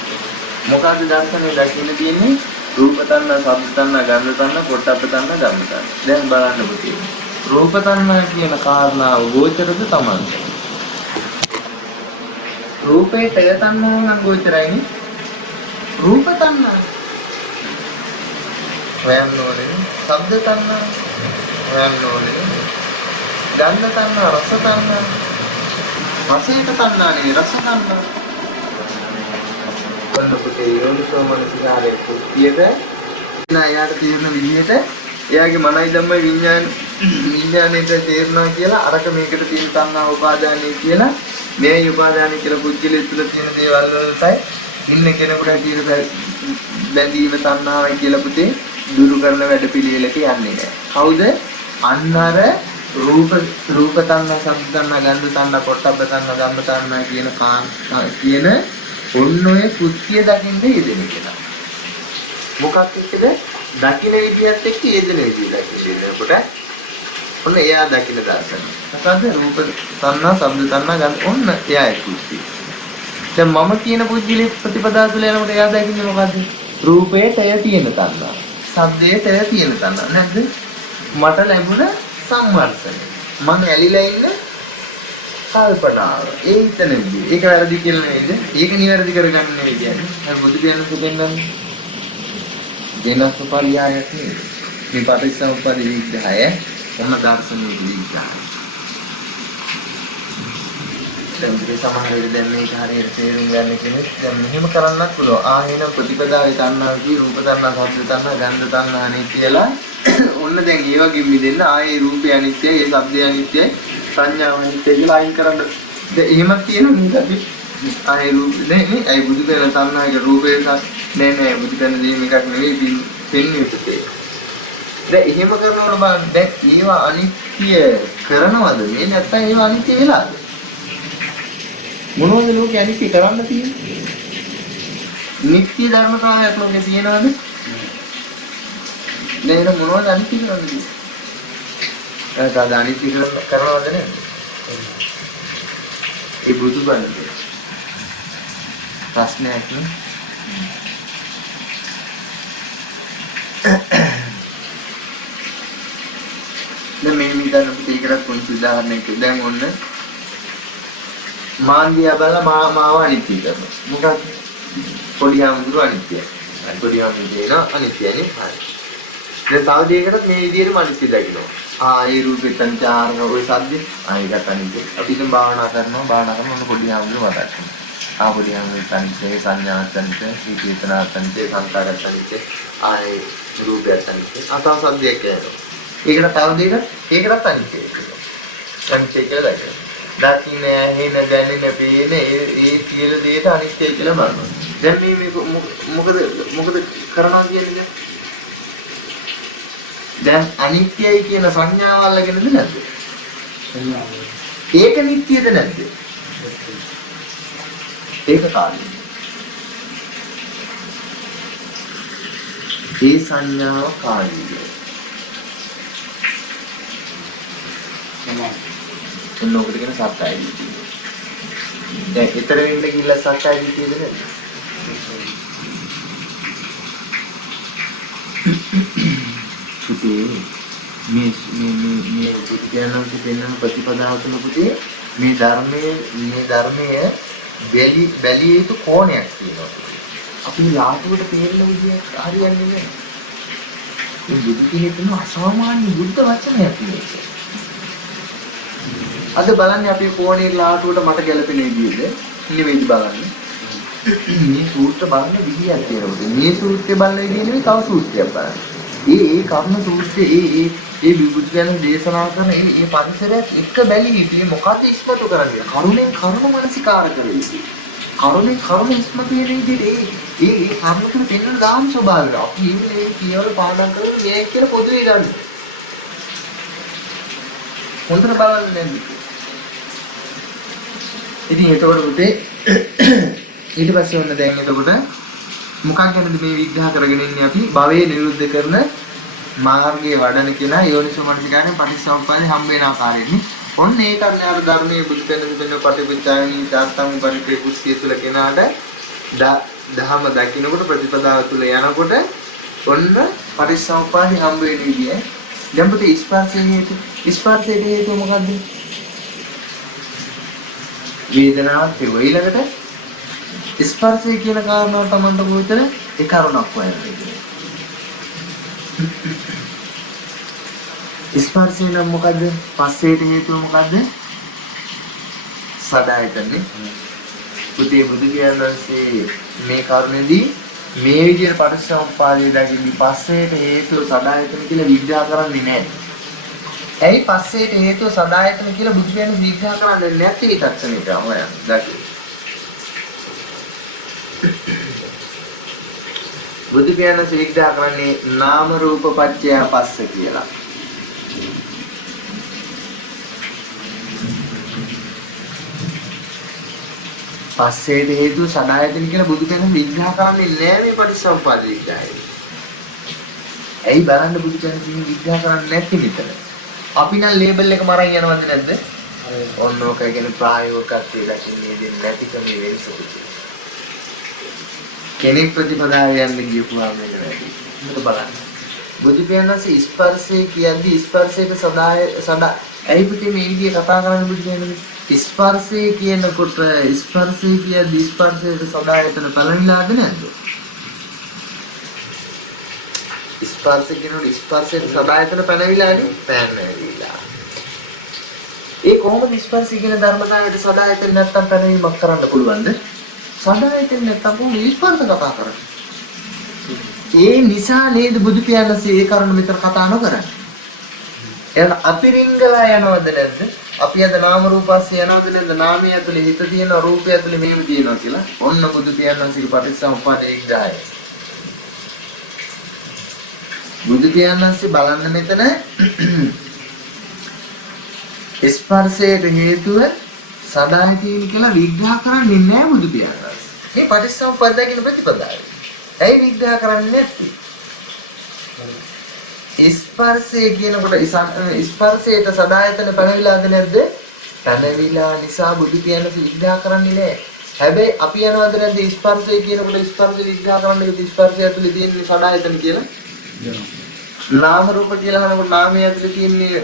මොකද්ද දර්ශනේ දකින්න තියෙන්නේ? රූප තණ්හා, ශබ්ද තණ්හා, ගන්ධ තණ්හා, පොට්ටබ්බ තණ්හා, ධම්ම තණ්හා. දැන් බලන්න පුතේ. රූප තණ්හා කියන කාරණාව ගෝචරද තමයි. රූපේ තය තණ්හාව නම් ගෝචරයිනේ. රූප තණ්හා. හොයන්න ඕනේ. ශබ්ද තණ්හා. හොයන්න ඕනේ. ගන්ධ තණ්හා, රස තණ්හා. රසයට තණ්හා නේ රස තණ්හා. වන්නපුතේ යෝනිසෝ මනසිකාරයේ කුක්තියද නායයට තීරණ විදිහට එයාගේ මනයි ධම්මයි විඥාණයට තේරෙනවා කියලා අරක මේකට තියෙන තණ්හා උපාදානයි කියලා මේ උපාදානයි කියලා පුද්ගලයා තුළ තියෙන දේවල් වලටයි ඉන්න කෙනෙකුට කියන බැඳීම තණ්හාවයි කියලා පුතේ දුරු කරන වැඩ පිළිවෙලක යන්නේ නැහැ. කවුද? අන්නර රූප තණ්හා, ශබ්ද තණ්හා, ගන්ධ තණ්හා, පොට්ටබ්බ තණ්හා, ධම්ම තණ්හා කියන ඔන්න ඔය කෘත්‍ය දකින්න යෙදෙන කෙනා. මොකක් එක්කද? දකින්න විදියත් එක්ක යෙදෙන විදිය දකින්නකොට ඔන්න එයා දකින්න දර්ශන. මොකද්ද? රූප තණ්හා, ශබ්ද තණ්හා ගන්න ඔන්න එයා කෘත්‍ය. දැන් මම කියන පුද්ගලික ප්‍රතිපදාව තුළ යනකොට එයා දකින්නේ මොකද්ද? රූපේට එය තියෙන තණ්හා. ශබ්දේට එය තියෙන තණ්හා. නැද්ද? මට ලැබුණ සම්වර්ධනය. මම ඇලිලා ඉන්නේ කල්පනාව. ඒ හිතන විදිහ. ඒක වැරදි කියලා නේද? ඒක නිවැරදි කරගන්න නෙවෙයි කියන්නේ. අර බුදු පියාණන් දෙන්නන්නේ. දෙනස් උපරියායක් නෙවෙයි. මේ පටිච්චසමුප්පාද විග්‍රහය මොන දර්ශනීය විග්‍රහය. දැන් මේ සමහර වෙලෙ දැන් මේක හරියට තේරුම් ගන්න කෙනෙක් දැන් මෙහෙම කරන්නත් පුළුවන්. එහෙනම් ප්‍රතිපදාවේ තණ්හා කී රූප තණ්හා, ශබ්ද තණ්හා, ගන්ධ තණ්හා නේ කියලා. ඔන්න දැන් ඒ වගේ මිදෙන්න ආයේ රූපය අනිත්‍යයි, ඒ ශබ්දය අනිත්‍යයි. සංඥාව අනිත්‍ය කියලා අයින් කරන්න. දැන් එහෙමත් තියෙනවා නේද අපි? ආයේ රූප නේ අයි බුදු කරන සංඥාගේ රූපේ නෑ බුදු කරන දේ මේකක් නෙවෙයි දෙන්නේ පුතේ. දැන් එහෙම කරනකොට බලන්න දැන් ඒවා අනිත්‍ය කරනවද මේ නැත්නම් ඒවා අනිත්‍ය වෙලාද? මොනවද ලෝකේ අනිත්‍ය කරන්න තියෙන්නේ? නිත්‍ය ධර්මතාවයක් ලෝකේ තියෙනවද? දැන් මොනවද අනිත්‍ය කරන්නේ? ඒක අනිත්‍ය කරනවද නේද? ඒ බුදුබණේ ප්‍රශ්නයක් නේ. දැන් මේ විදිහට අපිට ඒකට පොඩි උදාහරණයක් දැන් ඔන්න මාන්දියා බල මාව අනිත්‍ය කරනවා. මොකක්ද? පොඩි ආමුදුර අනිත්‍යයි. පොඩි ආමුදුර න අනිත්‍යනේ. හරි. දැන් තව දෙයකටත් මේ විදිහටම අනිත්‍ය දකින්නවා. ඒ රූපෙත් අනිත්‍යන ඔය සද්ද ඒකත් අනිත්‍ය. අපි දැන් භාවනා කරනවා ඔන්න පොඩි ආමුදුර මතක් කරනවා. පොඩි ආමුදුර අනිත්‍ය සංඥාත් අනිත්‍ය, චේතනාත් අනිත්‍ය, සංකාරත් අනිත්‍ය ආයේ රූපයක් අනිත්‍ය. අතව සද්දයක් කියනවා. ඒකට තව දෙයක ඒකටත් අනිත්‍ය කියනවා. අනිත්‍ය කියලා දැක්කේ. දකින්න ඇහෙන දැනෙන පේන ඒ තියෙන දෙයට අනිත්‍ය කියලා බලනවා. දැන් මේ මොකද කරනවා කියන්නේ දැන් අනිත්‍යයි කියන සංඥාව අල්ලගෙනද නැද්ද? ඒක නිට්ටියද නැද්ද? ඒක කාර්යය. ඒ සංඥාව කාර්යය. මොනෝකට කියන සත්‍යයි දිට්ඨිය. දැන් ඊතර වෙන්න ගිහිල්ලා සත්‍යයි දිට්ඨියද නැද්ද? පුතේ මේ බුද්ධයන්වහන්සේ දෙන්න ප්‍රතිපදාව තුළ පුතේ මේ ධර්මයේ බැලිය යුතු කෝණයක් තියෙනවා. අපි ලාටුවට තේරෙන විදිය හරියන්නේ නැහැ. මේ බුදු කෙනෙක්ම අසාමාන්‍ය බුද්ධ වචනයක් තියෙනවා. අද බලන්නේ අපි කෝණේ ලාටුවට මට ගැලපෙන විදියද නෙවෙයි බලන්නේ. මේ සූත්‍ර බලන විදියක් තියෙනවා. මේ සූත්‍රය බලන විදිය නෙවෙයි තව සූත්‍රයක් බලන්න. ඒ කර්ම සූත්‍රයේ ඒ විබුද්ධයන් දේශනා කරන ඒ පරිසරයත් එක්ක බැලී ඉතින් මොකද ඉස්මතු කරන්නේ? කරුණෙන් කරුණ මනසිකාර කරන්නේ. කරුණෙන් කරුණ ඉස්මතු වෙන විදිහට ඒ කර්ම තුන දෙන්න දාම් ස්වභාවය. අපි මේ කියවල පාඩම් කරලා මේ කියලා පොදුවේ ගන්න. හොඳට බලන්න. ඉතින් එතකොට උදේ ඊට පස්සේ ඔන්න දැන් එතකොට මොකක් ගැනද මේ විග්‍රහ කරගෙන ඉන්නේ අපි භවයේ නිරුද්ධ කරන මාර්ගයේ වඩන කියලා යෝනිසෝ මනසිකාරයෙන් පටිච්චසමුප්පාදේ හම්බ වෙන ආකාරයෙන්. ඔන්න ඒ කරන්නේ අර ධර්මයේ බුද්ධ දෙන පටිවිචායනී දාත්තම් පරිපේ කුස්සිය තුල කෙනාට දහම දකින්නකොට ප්‍රතිපදාව තුල යනකොට ඔන්න පටිච්චසමුප්පාදේ හම්බ වෙන විදිය. දැන් පුතේ ස්පර්ශයේ හේතුව මොකද්ද? වේදනාවක් තිරුවා. ඊළඟට ස්පර්ශය කියන කාරණාව තමන්ට කොහෙතර ඒ කරුණක් හොයන්නේ. ස්පර්ශය නම් මොකද්ද? පස්සේට හේතුව මොකද්ද? සදායතනේ. පුතේ බුදු කියනවාසේ මේ කරුණේදී මේ විදිහට පටිච්චසමුප්පාදයේ දකින්නේ පස්සේට හේතුව සදායතන කියලා විග්‍රහ කරන්නේ නැහැ. ඇයි පස්සේට හේතුව සදායතන කියලා බුදු කියන්නේ විග්‍රහ කරන්නේ නැති ඊටක්ෂණයට හොයන්න. දැක්කේ. බුදු පියාණන් විග්‍රහ කරන්නේ නාම රූප පත්‍ය පස්ස කියලා. පස්සේට හේතුව සදායතන කියලා බුදු පියාණන් විග්‍රහ කරන්නේ නෑ මේ පටිච්චසමුප්පාද විග්‍රහය. ඇයි බලන්න බුදු පියාණන් විග්‍රහ කරන්නේ නැති මෙතන. අපි නම් ලේබල් එක මරන් යනවද නැද්ද? ඔන්න ඔකයි කියන්නේ ප්‍රායෝගිකත්වයේ දකින්නේ දෙන්නේ නැතිකම වෙනස. කෙනෙක් ප්‍රතිපදාව යන්නේ කියපුවාම වෙන වැඩි. මොකද බලන්න. බුදු පියාණන්සේ ස්පර්ශය කියන්නේ ස්පර්ශයට සදා ඇයි පුතේ මේ විදිය කතා කරන්නේ බුදු පියාණන්? ස්පර්ශය කියනකොට ස්පර්ශය කියන්නේ ස්පර්ශයට සදායතන පළවිලාද නැද්ද? ස්පර්ශ කියනකොට ස්පර්ශයට සදායතන පැනවිලානේ පැනවිලා. ඒ කොහොමද ස්පර්ශය කියන ධර්මතාවයට සදායතන නැත්තම් පැනවීමක් කරන්න පුළුවන්ද? සදායතන නැත්තම් කොහොමද ස්පර්ශ කතා කරන්නේ? ඒ නිසා නේද බුදු පියාණන්සේ ඒ කරුණ මෙතන කතා නොකරන්නේ. එහෙනම් අපි රිංගලා යනවද නැද්ද? අපි අද නාම රූපස්සේ යනවද නැද්ද? නාමයේ ඇතුලේ හිත තියෙනවා රූපය ඇතුලේ මෙහෙම තියෙනවා කියලා. ඔන්න බුදු පියාණන්සේ පටිච්චසමුප්පාද විග්‍රහය. බුදු පියාණන්සේ බලන්න මෙතන ස්පර්ශයට හේතුව සදායි තියෙන කියලා විග්‍රහ කරන්නේ නැහැ බුදු පියාණන්. මේ පටිච්චසමුප්පාද කියන ප්‍රතිපදාවයි. ඇයි විග්‍රහ කරන්නේ නැත්තේ? ස්පර්ශය කියනකොට ස්පර්ශයට සදායතන පැනවිලාද නැද්ද? පැනවිලා නිසා බුදු පියාණන් විග්‍රහ කරන්නේ නැහැ. හැබැයි අපි යනවද නැද්ද ස්පර්ශය කියනකොට ස්පර්ශය විග්‍රහ කරන්නේ ස්පර්ශය ඇතුලේ තියෙන සදායතන කියලා? නාම රූප කියලා අහනකොට නාමයේ ඇතුලේ තියෙන්නේ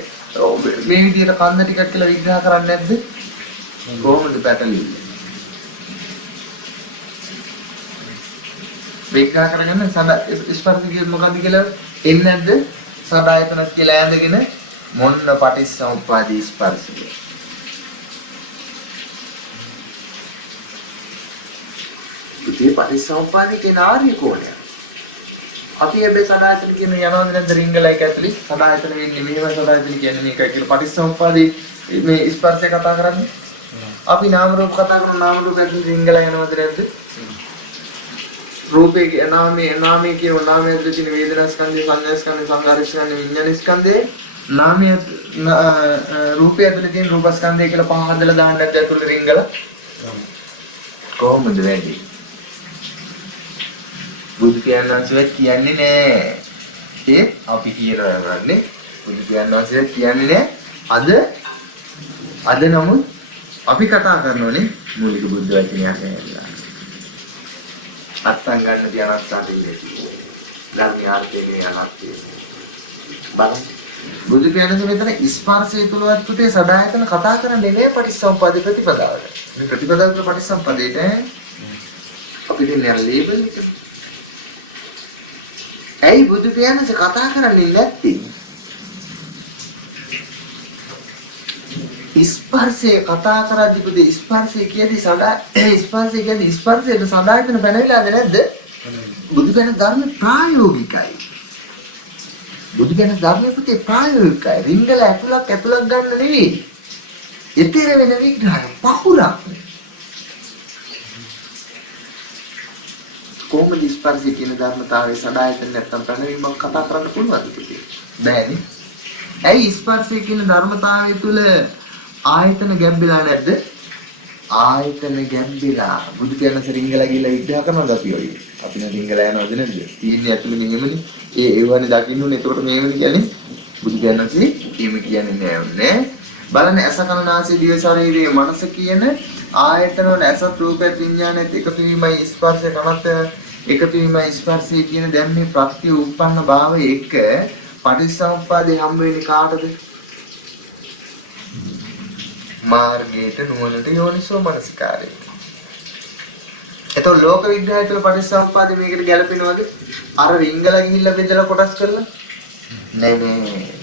මේ විදිහට කන්ද ටිකක් කියලා විග්‍රහ කරන්නේ නැද්ද? කොහොමද පැටලෙන්නේ? විග්‍රහ කරගන්න ස්පර්ශ කියන්නේ මොකක්ද කියලා එන්නේ නැද්ද? සදායතනක් කියලා ඇඳගෙන මොන්න පටිච්චසමුප්පාදී ස්පර්ශය. ඉතින් පටිච්චසමුප්පාදේ කියන ආර්ය කෝණය. අපි හැබැයි සදායතන කියන යනවාද නැද්ද රිංගලයක ඇතුලේ සදායතන වෙන්නේ මෙහෙම සදායතන කියන්නේ මේකයි කියලා පටිච්චසමුප්පාදේ මේ ස්පර්ශය කතා කරන්නේ. අපි නාම රූප කතා කරන නාම රූප ඇතුලේ රිංගල යනවාද නැද්ද? රූපේ නාමයේ කියන නාමයේ ඇතුලේ තියෙන වේදනා ස්කන්ධය සංඥා ස්කන්ධය සංඛාර ස්කන්ධය විඥාන ස්කන්ධය නාමයේ රූපය ඇතුලේ තියෙන රූප ස්කන්ධය කියලා පහ හදලා දාන්න නැත්නම් ඇතුලේ රිංගල කොහොමද වෙන්නේ? බුදු පියාණන්සේ කියන්නේ නෑ. ඒ අපි කියනවානේ බුදු පියාණන්සේ කියන්නේ නෑ. අද නමුත් අපි කතා කරනෝනේ මූලික බුද්ධ වචනයක් නේද? අත්තන් ගන්න ධ්‍යානස්ථානෙන්නේ. ධර්මයාර්ථයේ අනර්ථය. බලන්න. බුදු පියාණන්සේ මෙතන ස්පර්ශය තුලවත් පුතේ සදායතන කතා කරන්නේ නෑ පටිච්චසමුප්පාද ප්‍රතිපදාවට. මේ ප්‍රතිපදාව පටිච්චසමුප්පාදයට අපිට නෑ ලේබල් එක. ඇයි බුදු පියාණන්සේ කතා කරන්නේ නැත්තේ? ස්පර්ශය කතා කරද්දී පුතේ ස්පර්ශය කියදී ස්පර්ශය කියදී ස්පර්ශයට සදායතන බැනවිලාද නැද්ද? බුදු පියාණන් ධර්ම ප්‍රායෝගිකයි. බුදු පියාණන් ධර්මයේ පුතේ ප්‍රායෝගිකයි. රිංගල ඇතුලක් ගන්න නෙවෙයි. ඊතර වෙන විග්‍රහය පහුරක්. කොහොමද ස්පර්ශය කියන ධර්මතාවයේ සදායතන නැත්තම් ප්‍රණවීමක් කතා කරන්න පුළුවන්ද පුතේ? බෑනේ. ඇයි ස්පර්ශය කියන ධර්මතාවය තුල ආයතන ගැඹිලා නැද්ද? ආයතන ගැඹිලා. බුදු පියාණන් රිංගල ගිහලා විග්‍රහ කරනවාද අපි ඔය? අපි නම් රිංගල යනවද නැද්ද? තියෙන්නේ ඇතුලේ මෙහෙමනේ. ඒවනේ දකින්න ඕනේ. එතකොට මෙහෙමනේ කියන්නේ බුදු පියාණන්සේ එහෙම කියන්නේ නෑ. බලන්න ඇස කන නාසය දිව ශරීරයේ මනස කියන ආයතන වල ඇසත් රූපයත් විඥානයත් එකතු වීමයි ස්පර්ශය කනත් එකතු වීමයි ස්පර්ශය කියන දැන් මේ ප්‍රත්‍ය උප්පන්න භාවය එක පටිච්චසමුප්පාදේ හම් වෙන්නේ කාටද? මාර්ගයට නුවණට යෝනිසෝ මනස්කාරය. එතකොට ලෝක විග්‍රහය තුළ පටිච්චසමුප්පාදේ මේකට ගැලපෙනවද? අර රිංගල ගිහිල්ලා බෙදලා කොටස් කරලා? නෑ.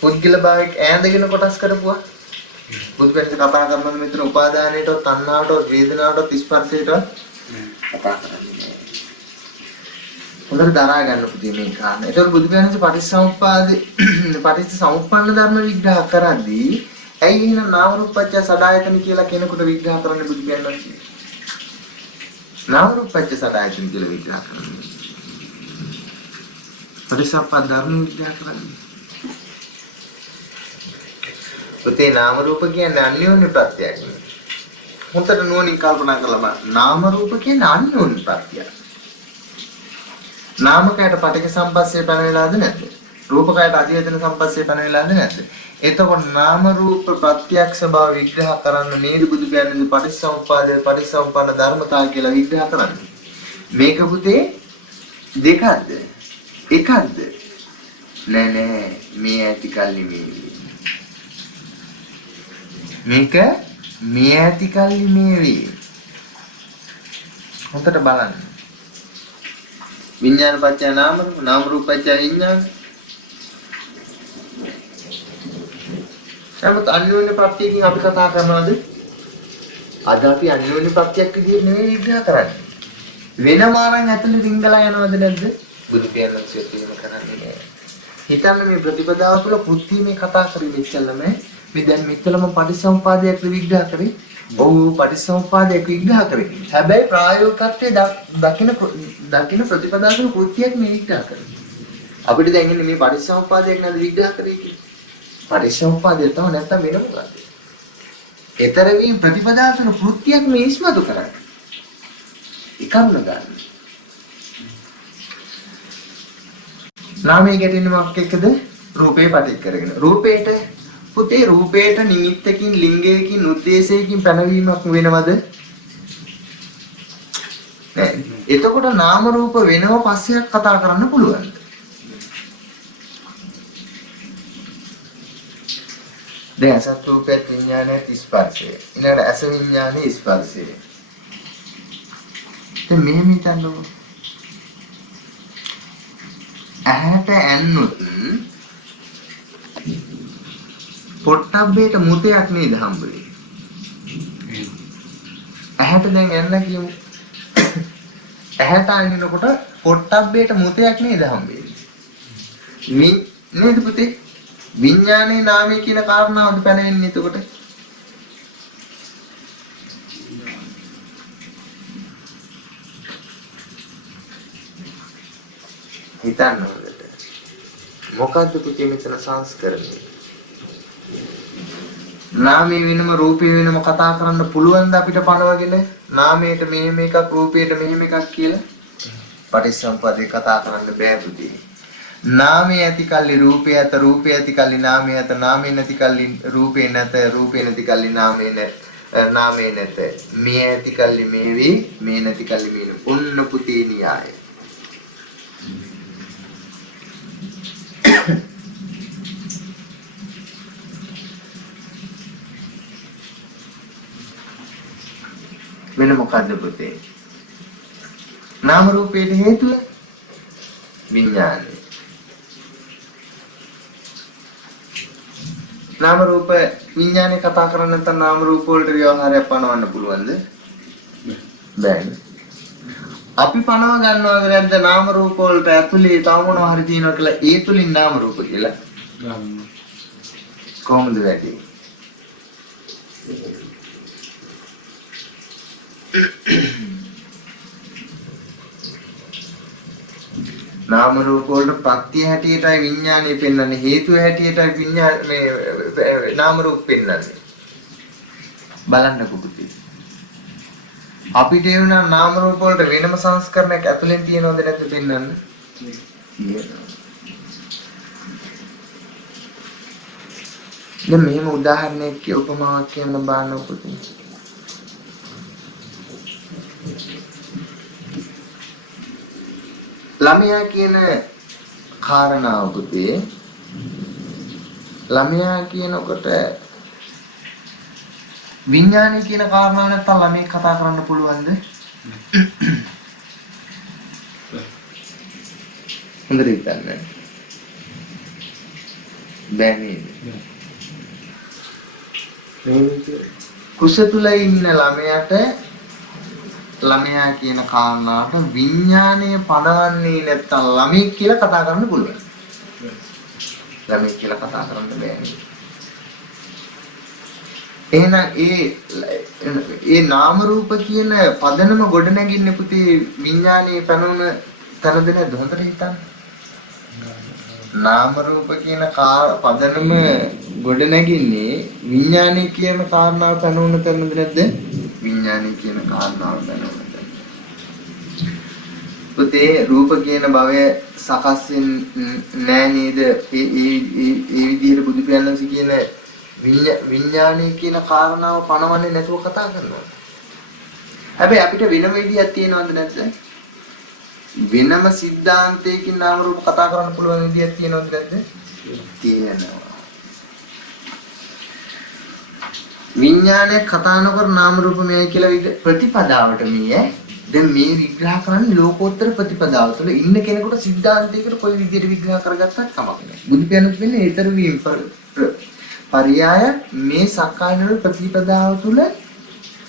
පුද්ගල භාවයක් ඈඳගෙන කොටස් කරපුවා. බුද්ධත්ව කතා කරනකොට මෙතන උපාදානයටවත් තණ්හාවටවත් වේදනාවටවත් ස්පර්ශයටවත් කතා කරන්නේ. හොඳට දරා ගන්න පුතේ මේ කාරණා. ඒතකොට බුදු පියාණන්සේ පටිච්චසමුප්පන්න ධර්ම විග්‍රහ කරද්දී ඇයි එහෙනම් නාම රූපච්ඡ සදායතන කියලා කෙනෙකුට විග්‍රහ කරන්නේ බුදු පියාණන්සේ? නාම රූපච්ඡ සදායතන කියලා විග්‍රහ කරන්නේ. පටිච්චසමුප්පාද ධර්ම විග්‍රහ කරන්නේ. පුතේ නාම රූප කියන්නේ අන්‍යෝන්‍ය ප්‍රත්‍යයක්. හොඳට නුවණින් කල්පනා කරලා බලන්න. නාම රූප කියන්නේ අන්‍යෝන්‍ය ප්‍රත්‍යයක්. නාමකයට පටික සම්පස්සේ පැන වෙලාද නැද්ද? රූපකයට අධිවේදන සම්පස්සේ පැන වෙලාද නැද්ද? එතකොට නාම රූප ප්‍රත්‍යක්ෂ බව විග්‍රහ කරන්න නේද බුදු පියාණන් පටිච්චසමුප්පාදයේ පටිච්චසමුප්පන්න ධර්මතාව කියලා විග්‍රහ කරන්නේ. මේක පුතේ දෙකක්ද? එකක්ද? නෑ මේ ඇති කල්ලි මේක මේ ඇති කල්ලි මේ වේ. හොඳට බලන්න. විඥාන පත්‍ය නාම රූප නාම රූප පත්‍ය විඥාන. සමත් අන්‍යෝන්‍ය ප්‍රත්‍යයෙන් අපි කතා කරනවාද? අද අපි අන්‍යෝන්‍ය ප්‍රත්‍යක් විදිහට නෙවෙයි විග්‍රහ කරන්නේ. වෙනම ආරන් ඇතුලේ රිංගලා යනවද නැද්ද? බුදු පියාණන් සියතිම කරන්නේ නෑ. හිතන්න මේ ප්‍රතිපදාව තුළ කෘත්‍යිමේ කතා කරේ මෙච්චරම මේ දැන් මෙච්චරම පටිච්චසමුපාදයක් විග්‍රහ කරේ. ඔව් පටිච්චසමුපාදයක් විග්‍රහ කරේ. හැබැයි ප්‍රායෝගිකත්වයේ දකින්න ප්‍රතිපදාව තුළ කෘත්‍යයක් මේ විග්‍රහ කරේ. අපිට දැන් ඉන්නේ මේ පටිච්චසමුපාදයක් නේද විග්‍රහ කරේ කියන්නේ. පටිච්චසමුපාදය තමයි නැත්තම් වෙන මොකක්ද? ඊතර මේ ප්‍රතිපදාව තුළ කෘත්‍යයක් මේ ඉස්මතු කරන්නේ. එකම ගන්න. නාමයේ ගැටෙන්නේ මොකක් එක්කද? රූපේ පටිච්ච කරගෙන. රූපේට පුතේ රූපේට නිමිත්තකින් ලිංගයකින් උද්දේශයකින් පැනවීමක් වෙනවද? නෑ. එතකොට නාම රූප වෙනව පස්සෙක් කතා කරන්න පුළුවන්. දැන් අසත් රූපයේ විඥානයේ ස්පර්ශය. ඊළඟ අස විඥානයේ ස්පර්ශය. දැන් මෙහෙම හිතන්නකො. ඇහැට ඇන්නොත් පොට්ටබ්බේට මුතයක් නේද හම්බෙන්නේ. ඇහැට දැන් ඇන්න කියමු. ඇහැට අනිනකොට පොට්ටබ්බේට මුතයක් නේද හම්බෙන්නේ. නේද පුතේ? විඥානේ නාමය කියන කාරණාවද පැනෙන්නේ එතකොට? හිතන්න හොඳට. මොකද්ද පුතේ මෙතන සංස්කරණය? නාමයේ වෙනම රූපයේ වෙනම කතා කරන්න පුළුවන්ද අපිට පනවගෙන? නාමයට මෙහෙම එකක් රූපයට මෙහෙම එකක් කියලා? පටිච්චසමුප්පාදේ කතා කරන්න බෑ පුතේ. නාමයේ ඇති කල්ලි රූපය ඇත, රූපය ඇති කල්ලි නාමය ඇත, නාමය නැති කල්ලි රූපේ නැත, රූපේ නැති කල්ලි නාමය නැත, නාමය නැත. මේ ඇති කල්ලි මේ වේ, මේ නැති කල්ලි මේ නේ. ඔන්න පුතේ න්‍යාය. වෙන මොකද්ද පුතේ? නාම රූපයට හේතුව විඥානය. නාම රූප විඥානේ කතා කරන්නේ නැත්නම් නාම රූප වලට ව්‍යවහාරයක් පනවන්න පුළුවන්ද? බැහැ. අපි පනව ගන්නවද නැද්ද නාම රූප වලට ඇතුලේ තව මොනවා හරි තියෙනවා කියලා ඒ තුලින් නාම රූප කියලා ගන්න. කොහොමද වැඩි? නාම රූප වලට ප්‍රත්‍ය හැටියටයි විඥානය පෙන්වන්නේ, හේතුව හැටියටයි විඥාන මේ නාම රූප පෙන්වන්නේ. බලන්නකො පුතේ. අපිට එවන නාම රූප වලට වෙනම සංස්කරණයක් ඇතුලෙන් තියෙනවද නැද්ද පෙන්වන්න? දැන් මෙහෙම උදාහරණයක් උපමාවක් කියන්න බලන්න පුතේ. ළමයා කියන කාරණාව පුතේ, ළමයා කියනකොට විඥානය කියන කාරණාව නැත්තම් ළමයි කතා කරන්න පුළුවන්ද? හොඳට හිතන්න. බෑ නේද? කුස තුල ඉන්න ළමයා කියන කාරණාවට විඥානය පනවන්නේ නැත්තම් ළමයි කියලා කතා කරන්න පුළුවන්. ළමයි කියලා කතා කරන්න බෑනේ. එහෙනම් ඒ නාම රූප කියන පදනම ගොඩ නැගින්නේ පුතේ විඥානයේ පැනවන තැනද නැද්ද? හොඳට හිතන්න. නාම රූප කියන පදනම ගොඩ නැගින්නේ විඥානයේ කියන කාරණාව පැනවන තැනද නැද්ද? විඥානය කියන කාරණාව දැනගන්න. පුතේ රූප කියන භවය සකස් වෙන්නේ නෑ නේද? ඒ විදිහට බුදු පියාණන්සේ කියන විඥානය කියන කාරණාව පනවන්නේ නැතුව කතා කරනවා. හැබැයි අපිට වෙනම විදියක් තියෙනවද නැද්ද? වෙනම સિદ્ધාන්තයකින් නාම රූප කතා කරන්න පුළුවන් විදියක් තියෙනවද නැද්ද? තියෙනවා. විඥානය කතා නොකර නාම රූප මෙයි කියලා ප්‍රතිපදාවට මේ දැන් මේ විග්‍රහ කරන්නේ ලෝකෝත්තර ප්‍රතිපදාව තුළ ඉන්න කෙනෙකුට સિદ્ધාන්තයකට කොයි විදිහට විග්‍රහ කරගත්තත් කමක් නැහැ. බුදු පියාණන් කියන්නේ ඊතර වීම පරියාය මේ සක්කායන ප්‍රතිපදාව තුළ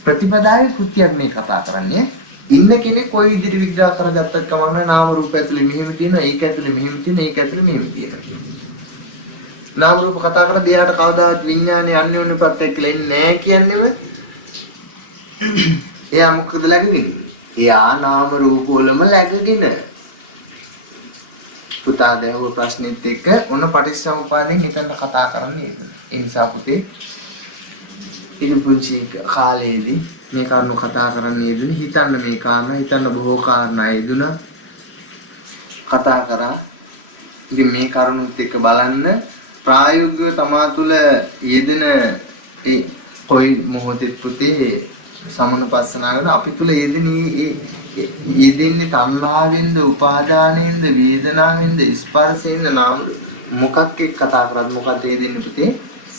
ප්‍රතිපදාවේ කෘත්‍යයක් මේ කතා කරන්නේ. ඉන්න කෙනෙක් කොයි විදිහට විග්‍රහ කරගත්තත් කමක් නැහැ. නාම රූප ඇතුලේ මෙහෙම තියෙනවා, ඒක ඇතුලේ මෙහෙම තියෙනවා, ඒක ඇතුලේ මෙහෙම තියෙනවා. නාම රූප කතා කරලා දෙයාට කවදාවත් විඥානේ අන්‍යෝන්‍ය ප්‍රත්‍යක් කියලා ඉන්නේ නැහැ කියන්නේම එයා මොකද läගගෙන? එයා නාම රූප වලම läගගෙන. පුතා දැහුව ප්‍රශ්නෙත් එක්ක මොන පටිච්චසමුපාදයෙන් හිතන්න කතා කරන්නේ. ඒ නිසා පුතේ ඉතින් පුංචි කාලේදී මේ කාරණු කතා කරන්නේ යෙදුනේ හිතන්න මේ කාරණා හිතන්න බොහෝ කාරණා යෙදුණා කතා කරා. ඉතින් මේ කරුණුත් එක්ක බලන්න ප්‍රායෝගිකව තමා තුළ යෙදෙන ඒ කොයි මොහොතේ පුතේ සමනපස්සනාවන අපි තුළ යෙදෙන්නේ තණ්හාවෙන්ද උපාදානෙන්ද වේදනාවෙන්ද ස්පර්ශයෙන්ද නාම මොකක් එක්ක කතා කරත් මොකද යෙදෙන්නේ පුතේ?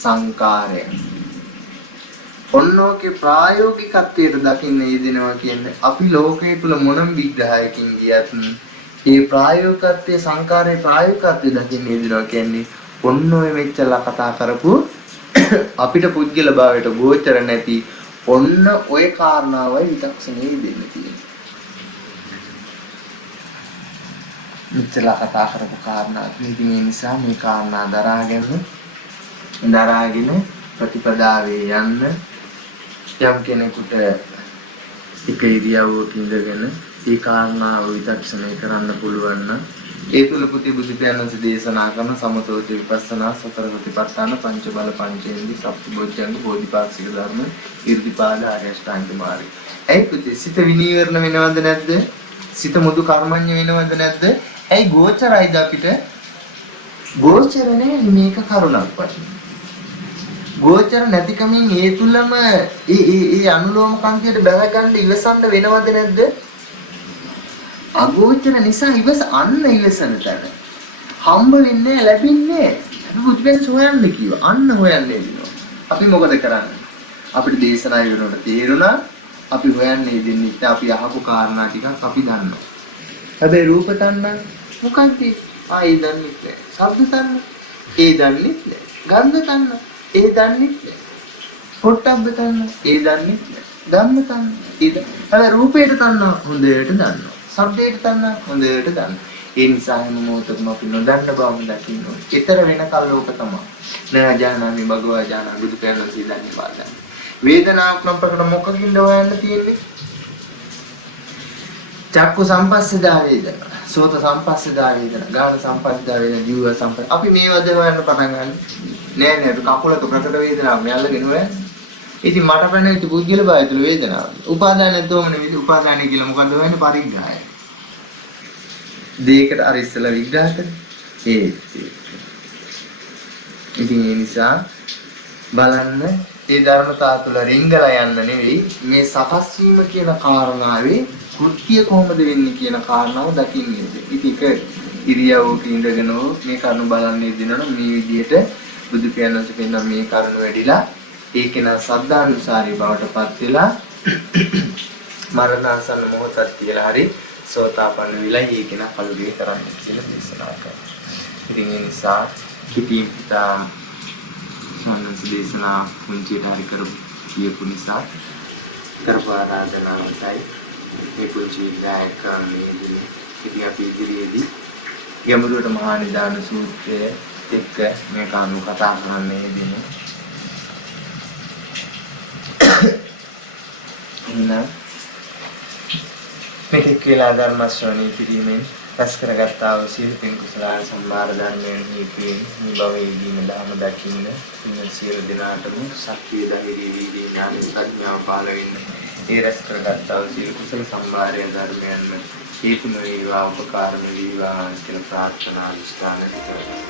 සංකාරය. ඔන්නෝගේ ප්‍රායෝගිකත්වයට දකින්න යෙදෙනවා කියන්නේ අපි ලෝකයේ තුල මොනම විග්‍රහයකින් ගියත් මේ ප්‍රායෝගිකත්වයේ සංකාරයේ ප්‍රායෝගිකත්වය දකින්න යෙදෙනවා කියන්නේ ඔන්න ඔය මෙච්චරලා කතා කරපු අපිට පුද්ගල භාවයට ගෝචර නැති ඔන්න ඔය කාරණාවයි විදක්ෂණේ දෙන්න තියෙන්නේ. මෙච්චර කතා කරපු කාරණා. ඉතින් ඒ නිසා මේ කාරණා දරාගෙන ප්‍රතිපදාවේ යන්න යම් කෙනෙකුට එක ඉරියව්වක ඉඳගෙන ඒ කාරණාව විදර්ශනය කරන්න පුළුවන් නම් ඒ තුල බුදු පියාණන්සේ දේශනා කරන සමතෝති විපස්සනා සතර ප්‍රතිපත්තන පංච බල පංචේන්ද්‍රිය සප්තබොධ්‍යංග බෝධිපාක්ෂික ධර්ම ඉර්ධිපාද ආර්ය අෂ්ටාංග මාර්ගය. ඇයි පුතේ සිත විනීවරණ වෙනවද නැද්ද? සිත මුදු කර්මඤ්ඤ වෙනවද නැද්ද? ඇයි ගෝචරයිද අපිට? ගෝචරනේ මේක කරුණක් වගේ. ගෝචර නැතිකමින් ඒ තුලම ඒ අනුලෝම කන්තියට බැලගන්න ඉවසන්න වෙනවද නැද්ද? අගෝචර නිසා ඉවසන තැන හම්බ වෙන්නේ ලැබින්නේ. අපි බුදුන් සොයන්න කිව්වා. අන්න හොයන්නේ ඉන්නවා. අපි මොකද කරන්නේ? අපිට දේශනා වෙනකොට තේරුණා අපි හොයන්නේ දෙන්නේ අපි අහපු කාරණා ටිකක් අපි දන්නවා. හැබැයි රූප තණ්හා මොකක්ද? ඒ දන්නේ නැහැ. ශබ්ද තණ්හා ඒ දන්නේ නැහැ. ගන්ධ තණ්හා ඒ දන්නේ නැහැ. පොට්ටබ්බ තණ්හා ඒ දන්නේ නැහැ. ධම්ම තණ්හා ඒ රූපේට තණ්හා හොඳට දන්නවා. ශබ්දයට තණ්හා හොඳට දන්නවා. ඒ නිසා හැම මොහොතකම අපි නොදන්න බව දකින්න ඕනේ. ඊතර වෙන කල්ලෝක තමයි. නෑ ජානමි භගවා ජාන බුදු පියාණන් සීදන්නේ වාදන්නේ. වේදනාවක් නම් ප්‍රකට මොකකින්ද හොයන්න තියෙන්නේ? චක්කු සම්පස්සදා වේදනා, සෝත සම්පස්සදා වේදනා, ගාන සම්පස්සදා වේදනා, ජීව සම්පස්ස. අපි මේවද හොයන්න පටන් ගන්න. නෑ අපි කකුලක ප්‍රකට වේදනාවක් මේ අල්ලගෙන හොයන්නේ. ඉතින් මට පැනෙච්ච පුද්ගල බය තුළ වේදනාව. උපාදානයක් දෝම නෙවෙයි. උපාදානය කියලා මොකද්ද හොයන්නේ? පරිග්‍රහය. දෙයකට අර ඉස්සලා විග්‍රහ කරේ. ඉතින් ඒ නිසා බලන්න ඒ ධර්මතාව තුළ රිංගලා යන්න නෙවෙයි මේ සකස් වීම කියන කාරණාවේ කෘත්‍ය කොහොමද වෙන්නේ කියන කාරණාව දකින්නේ. ඉතින් ඉරියව්වක ඉඳගෙන මේ කරුණු බලන්නේ දිනන මේ විදිහට බුදු පියාණන්සේ පෙන්නන මේ කරුණු වැඩිලා ඒකේන සද්ධානුසාරී බවට පත් වෙලා මරණාසන්න මොහොතක් කියලා හරි සෝතාපන්න විලා ඒකේන කල්පේ කරන්නේ කියලා දේශනා කරනවා. ඉතින් ඒ නිසා කිපී පිටා සම්මත දේශනා පුංචියට හරි කියපු නිසා කරපු ආරාධනාවයි මේ පුංචි දායකයන්ගේ ඉතින් අපි ඉදිරියේදී ගැඹුරට මහා නිදාන සූත්‍රය එක්ක මේ කරුණු කතා කරන්නේ ඉන්නේ. මේක කියලා ධර්ම ශ්‍රවණය කිරීමෙන් රැස් කරගත්තා වූ සියලු පින් කුසල සම්මාර ධර්මයන් හේතුවෙන් මේ භවයේදීම ධර්ම දකින්න සියලු සියලු දිනාටම ශක්තිය ධෛර්යය වීර්යය ඥාන ප්‍රඥාව පාල වෙන්න ඒ රැස් කරගත්තා වූ සියලු කුසල සම්මාරය ධර්මයන්ම හේතුම වේවා උපකාරම වේවා කියලා ප්‍රාර්ථනා විස්ථාන කරනවා.